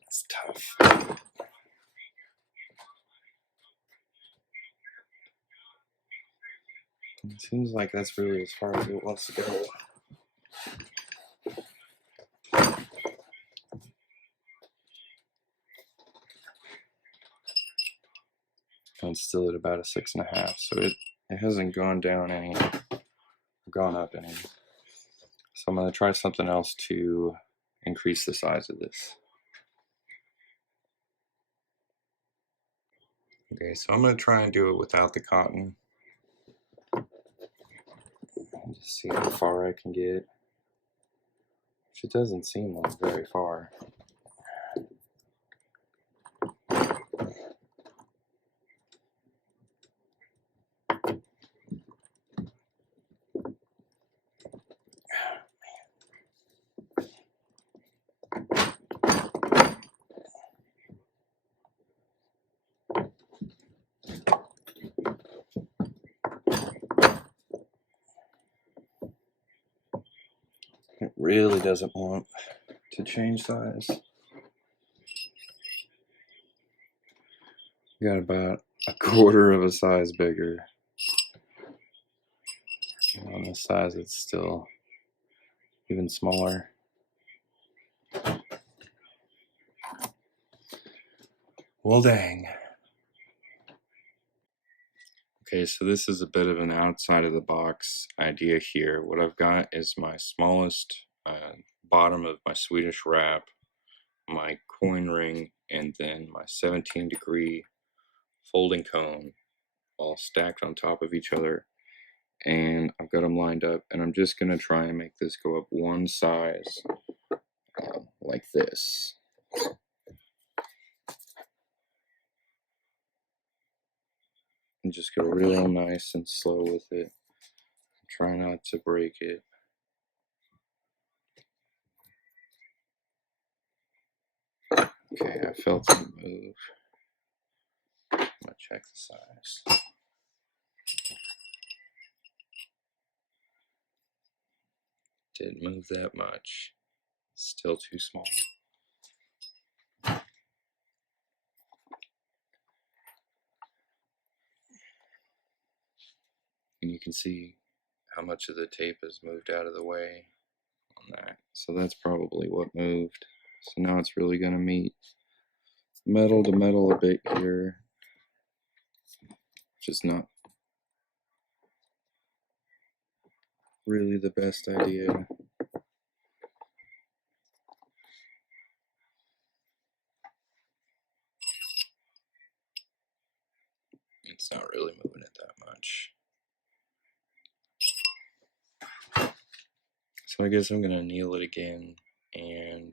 It's tough. It seems like that's really as far as it wants to go. And it's still at about a 6.5, so it hasn't gone down any, gone up any. So I'm gonna try something else to increase the size of this. Okay, so I'm gonna try and do it without the cotton. Just see how far I can get. Which it doesn't seem like very far. It really doesn't want to change size. Got about a quarter of a size bigger. And on this size, it's still even smaller. Well, dang. Okay, so this is a bit of an outside of the box idea here. What I've got is my smallest bottom of my Swedish wrap, my coin ring, and then my 17-degree folding cone all stacked on top of each other. And I've got them lined up, and I'm just going to try and make this go up one size like this. And just go real nice and slow with it. Try not to break it. Okay, I felt it move. I'm gonna Check the size. Didn't move that much. Still too small. And you can see how much of the tape has moved out of the way on that. So that's probably what moved. So now it's really going to meet metal to metal a bit here, which is not really the best idea. It's not really moving it that much. So I guess I'm going to anneal it again and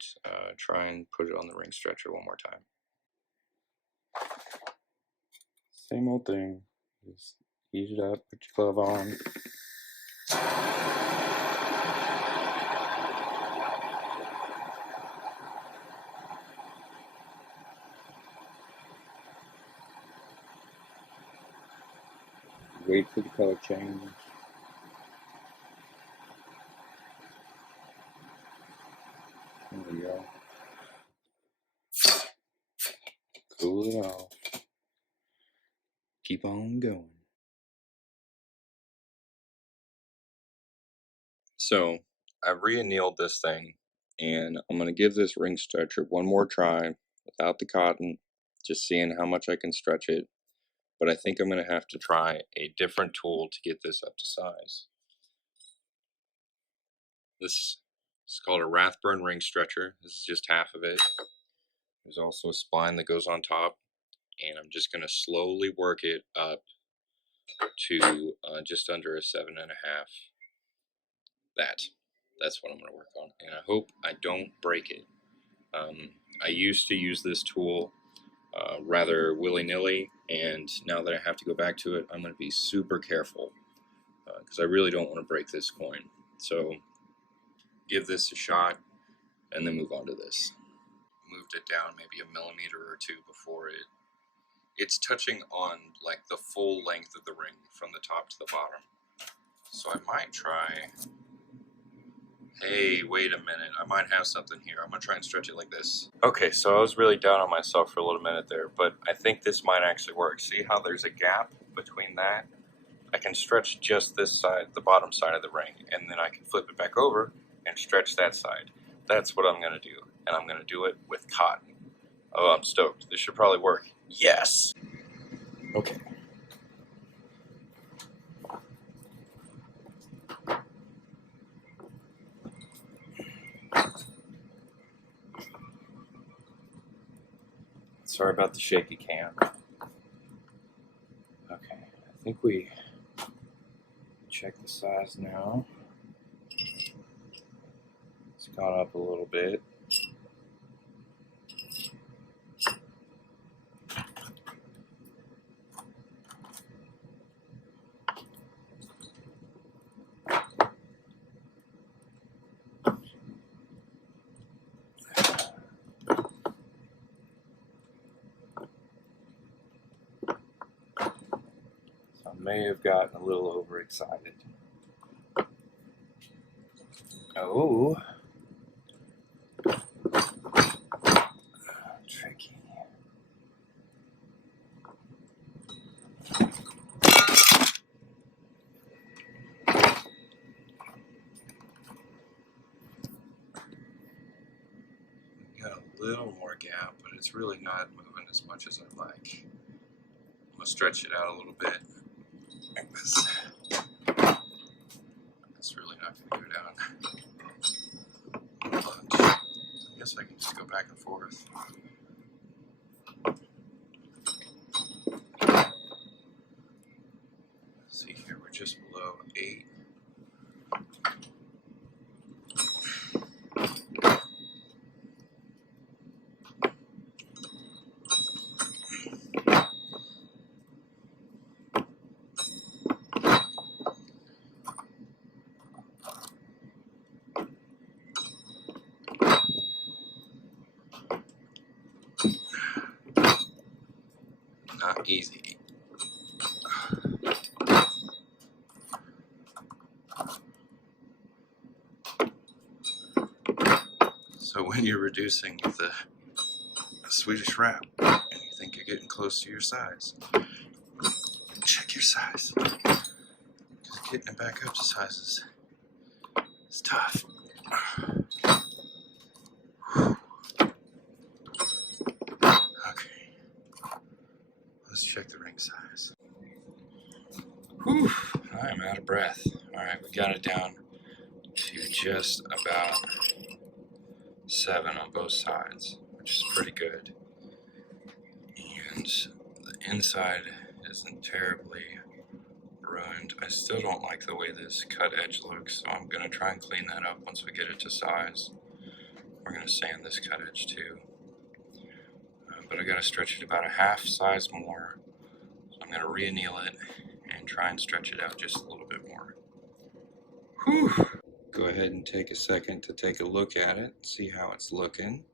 try and put it on the ring stretcher one more time. Same old thing. Just heat it up, put your glove on. Wait for the color change. There we go. Cool it off. Keep on going. So I re-annealed this thing, and I'm going to give this ring stretcher one more try without the cotton, just seeing how much I can stretch it. But I think I'm going to have to try a different tool to get this up to size. This is called a Rathburn ring stretcher. This is just half of it. There's also a spline that goes on top, and I'm just going to slowly work it up to just under a 7.5. That's what I'm going to work on, and I hope I don't break it. I used to use this tool rather willy-nilly, and now that I have to go back to it, I'm going to be super careful because I really don't want to break this coin. So give this a shot and then move on to this. Moved it down maybe a millimeter or two before it's touching on like the full length of the ring from the top to the bottom. So I might try, hey, wait a minute, I might have something here. I'm gonna try and stretch it like this. Okay, so I was really down on myself for a little minute there, but I think this might actually work. See how there's a gap between that? I can stretch just this side, the bottom side of the ring, and then I can flip it back over and stretch that side. That's what I'm gonna do, and I'm gonna do it with cotton. Oh, I'm stoked. This should probably work. Yes! Okay. Sorry about the shaky cam. Okay, I think we check the size now. It's gone up a little bit. May have gotten a little overexcited. Oh, tricky. Got a little more gap, but it's really not moving as much as I'd like. I'm gonna stretch it out a little bit. It's really not gonna go down. But I guess I can just go back and forth. See here, we're just below 8. Not easy. So when you're reducing the Swedish wrap and you think you're getting close to your size, check your size. Just getting it back up to sizes is tough. Okay, let's check the ring size. Whew, I'm out of breath. Alright, we got it down to just about 7 on both sides, which is pretty good. And the inside isn't terribly ruined. I still don't like the way this cut edge looks, so I'm going to try and clean that up once we get it to size. We're going to sand this cut edge too. But I got to stretch it about a half size more. So I'm going to re-anneal it and try and stretch it out just a little bit more. Whew. Go ahead and take a second to take a look at it, see how it's looking.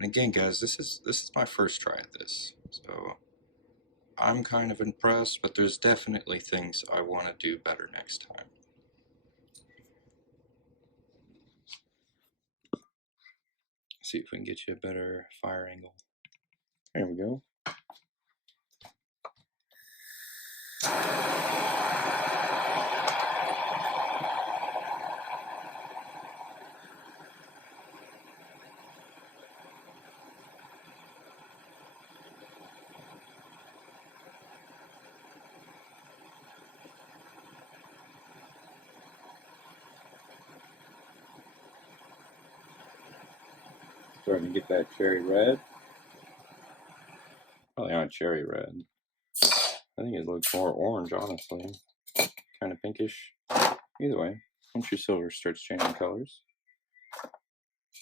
And again, guys, this is my first try at this, so I'm kind of impressed, but there's definitely things I want to do better next time. See if we can get you a better fire angle. There we go. Starting to get that cherry red. Probably not cherry red. I think it looks more orange, honestly. Kind of pinkish. Either way, once your silver starts changing colors,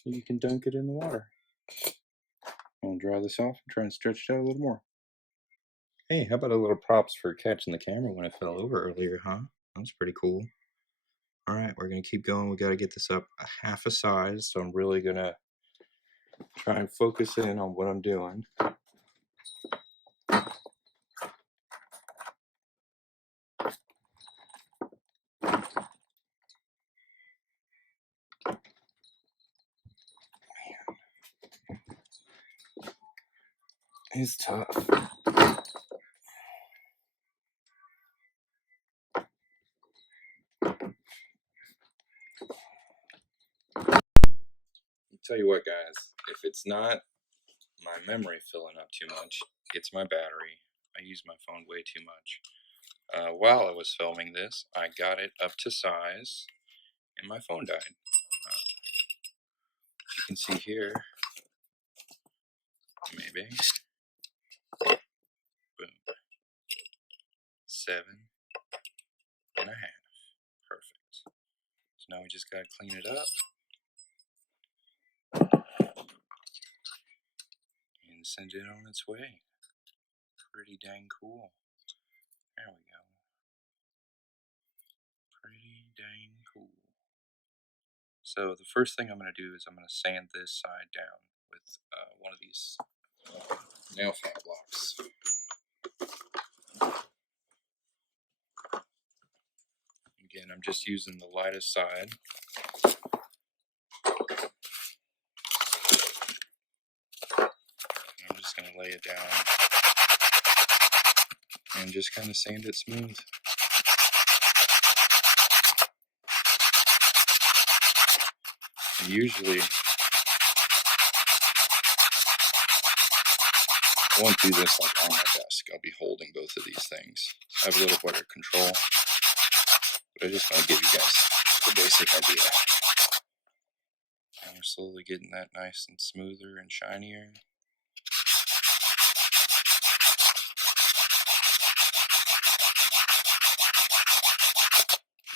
you can dunk it in the water. I'll dry this off and try and stretch it out a little more. Hey, how about a little props for catching the camera when it fell over earlier, huh? That was pretty cool. Alright, we're going to keep going. We got to get this up a half a size, so I'm really going to try and focus in on what I'm doing. It's tough. Tell you what, guys, if it's not my memory filling up too much, it's my battery. I use my phone way too much. While I was filming this, I got it up to size, and my phone died. As you can see here, maybe, boom, 7.5. Perfect. So now we just gotta clean it up and send it on its way. Pretty dang cool. There we go. Pretty dang cool. So the first thing I'm going to do is I'm going to sand this side down with one of these nail file blocks. Again, I'm just using the lightest side. I'm just going to lay it down and just kind of sand it smooth. And usually, I won't do this like on my desk. I'll be holding both of these things. I have a little better control, but I just want to give you guys the basic idea. And we're slowly getting that nice and smoother and shinier.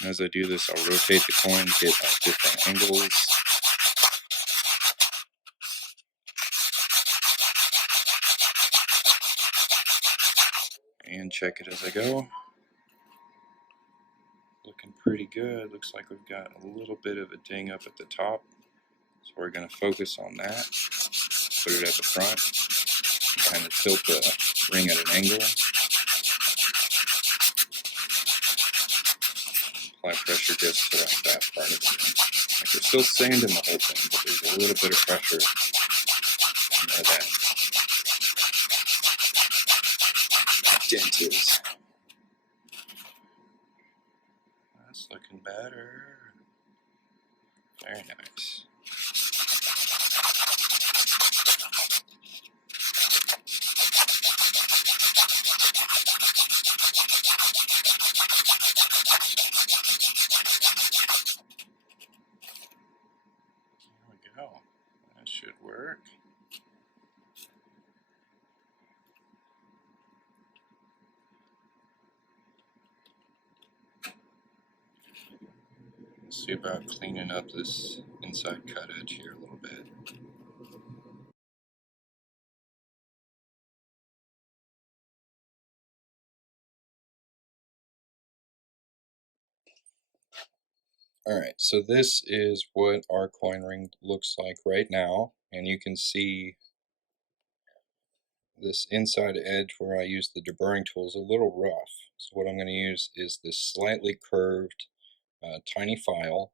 And as I do this, I'll rotate the coin, get different angles. And check it as I go. Looking pretty good. Looks like we've got a little bit of a ding up at the top. So we're going to focus on that. Put it at the front. kind of tilt the ring at an angle. Apply pressure just to like that part of it. Like there's still sand in the whole thing, but there's a little bit of pressure where that dent is. That's looking better. Very nice. There we go. That should work. Let's see about cleaning up this inside cut edge here a little bit. Alright, so this is what our coin ring looks like right now, and you can see this inside edge where I use the deburring tool is a little rough. So what I'm going to use is this slightly curved tiny file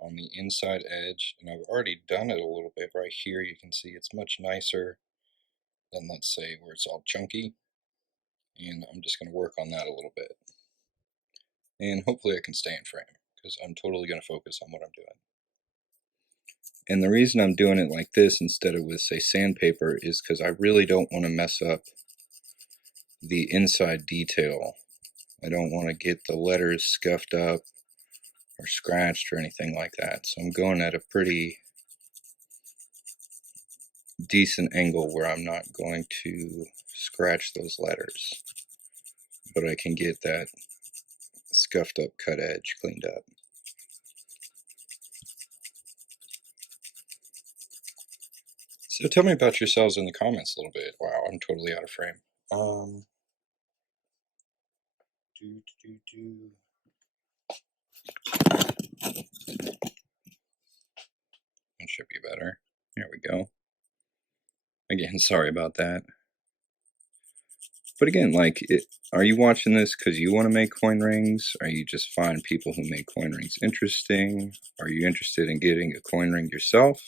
on the inside edge, and I've already done it a little bit right here. You can see it's much nicer than, let's say, where it's all chunky, and I'm just going to work on that a little bit. And hopefully I can stay in frame, because I'm totally going to focus on what I'm doing. And the reason I'm doing it like this instead of with, say, sandpaper is because I really don't want to mess up the inside detail. I don't want to get the letters scuffed up or scratched or anything like that. So I'm going at a pretty decent angle where I'm not going to scratch those letters, but I can get that scuffed up cut edge cleaned up. So tell me about yourselves in the comments a little bit. Wow, I'm totally out of frame. That should be better. There we go. Again, sorry about that. But again, like, are you watching this because you want to make coin rings? Are you just find people who make coin rings interesting? Are you interested in getting a coin ring yourself?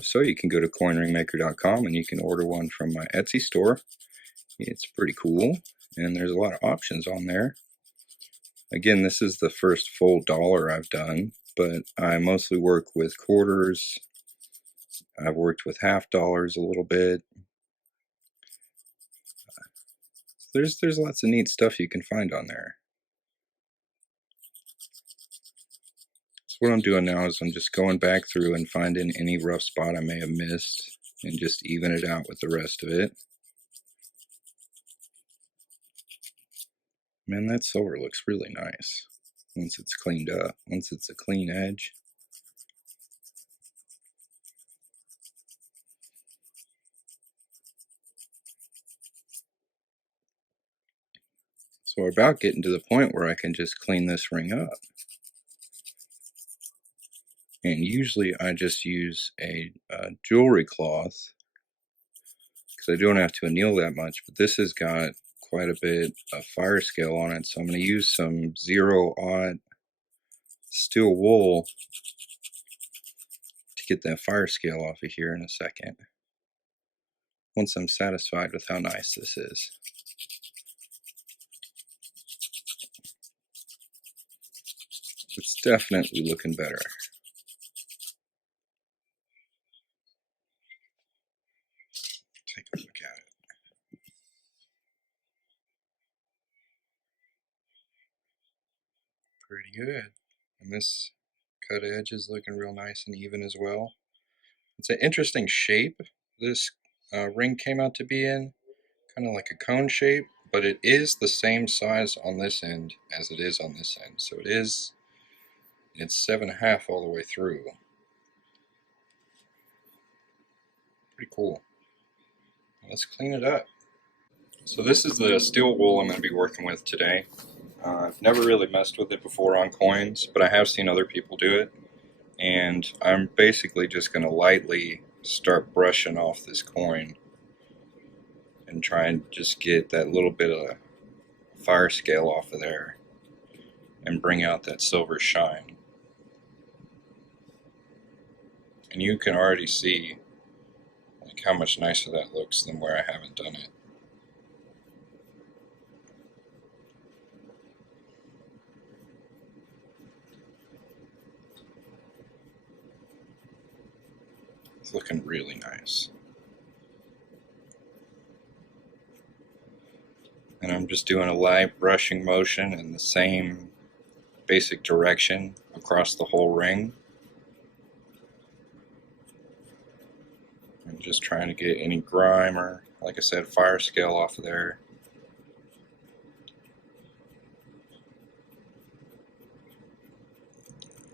So you can go to coinringmaker.com and you can order one from my Etsy store. It's pretty cool, and there's a lot of options on there. Again, this is the first full dollar I've done, but I mostly work with quarters. I've worked with half dollars a little bit. There's lots of neat stuff you can find on there. So what I'm doing now is I'm just going back through and finding any rough spot I may have missed and just even it out with the rest of it. Man, that silver looks really nice once it's cleaned up, once it's a clean edge. So we're about getting to the point where I can just clean this ring up. And usually I just use a jewelry cloth because I don't have to anneal that much, but this has got quite a bit of fire scale on it, so I'm going to use some 0-aught steel wool to get that fire scale off of here in a second, once I'm satisfied with how nice this is. It's definitely looking better. Take a look at it. Pretty good. And this cut edge is looking real nice and even as well. It's an interesting shape this ring came out to be in, kind of like a cone shape, but it is the same size on this end as it is on this end. So it's 7.5 all the way through. Pretty cool. Let's clean it up. So this is the steel wool I'm going to be working with today. I've never really messed with it before on coins, but I have seen other people do it. And I'm basically just going to lightly start brushing off this coin and try and just get that little bit of fire scale off of there and bring out that silver shine. And you can already see like how much nicer that looks than where I haven't done it. It's looking really nice. And I'm just doing a light brushing motion in the same basic direction across the whole ring. I'm just trying to get any grime or, like I said, fire scale off of there.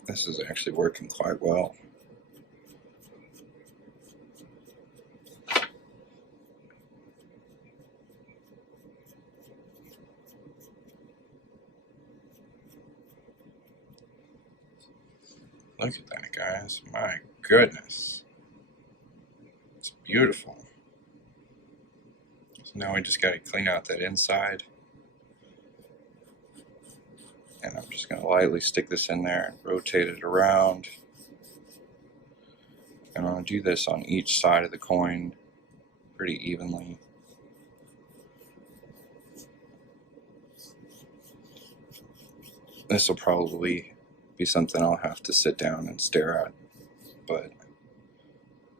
This is actually working quite well. Look at that, guys. My goodness. It's beautiful. So now we just got to clean out that inside. And I'm just going to lightly stick this in there and rotate it around. And I'm going to do this on each side of the coin pretty evenly. This will probably be something I'll have to sit down and stare at, but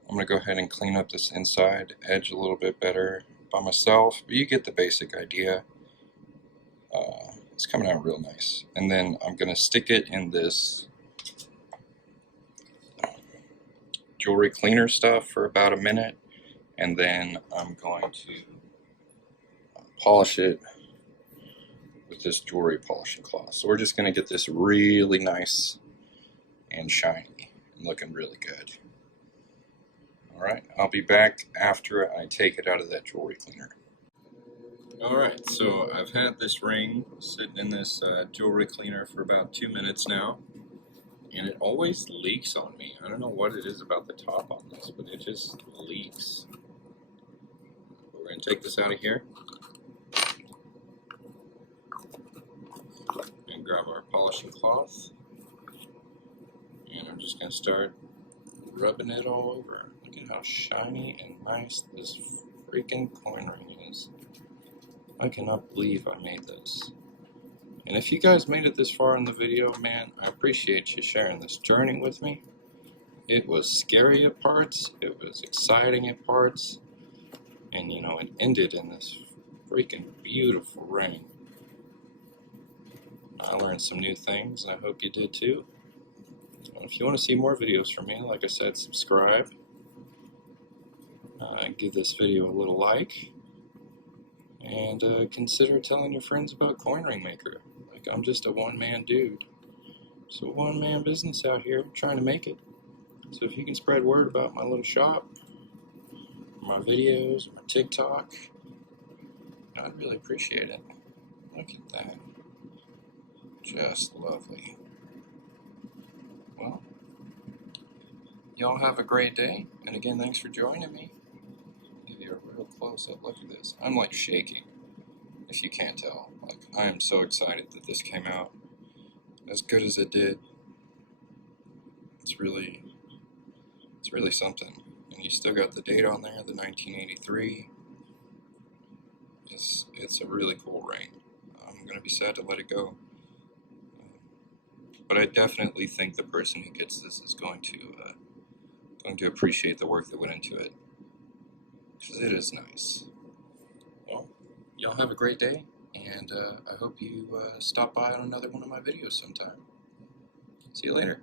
I'm going to go ahead and clean up this inside edge a little bit better by myself, but you get the basic idea. It's coming out real nice. And then I'm going to stick it in this jewelry cleaner stuff for about a minute, and then I'm going to polish it with this jewelry polishing cloth. So we're just going to get this really nice and shiny and looking really good. Alright, I'll be back after I take it out of that jewelry cleaner. Alright, so I've had this ring sitting in this jewelry cleaner for about 2 minutes now, and it always leaks on me. I don't know what it is about the top on this, but it just leaks. We're going to take this out of here and grab our polishing cloth, and I'm just going to start rubbing it all over. Look at how shiny and nice this freaking coin ring is. I cannot believe I made this. And if you guys made it this far in the video, man, I appreciate you sharing this journey with me. It was scary at parts, it was exciting at parts, and you know, it ended in this freaking beautiful ring. I learned some new things, and I hope you did too. And if you want to see more videos from me, like I said, subscribe. Give this video a little like. And consider telling your friends about Coin Ring Maker. Like, I'm just a one-man dude. It's a one-man business out here trying to make it. So if you can spread word about my little shop, my videos, my TikTok, I'd really appreciate it. Look at that. Just lovely. Well, y'all have a great day. And again, thanks for joining me. Give you a real close-up look at this. I'm like shaking, if you can't tell. Like, I am so excited that this came out as good as it did. It's really something. And you still got the date on there, the 1983. It's a really cool ring. I'm gonna be sad to let it go, but I definitely think the person who gets this is going to appreciate the work that went into it, because it is nice. Well, y'all have a great day, and I hope you stop by on another one of my videos sometime. See you later.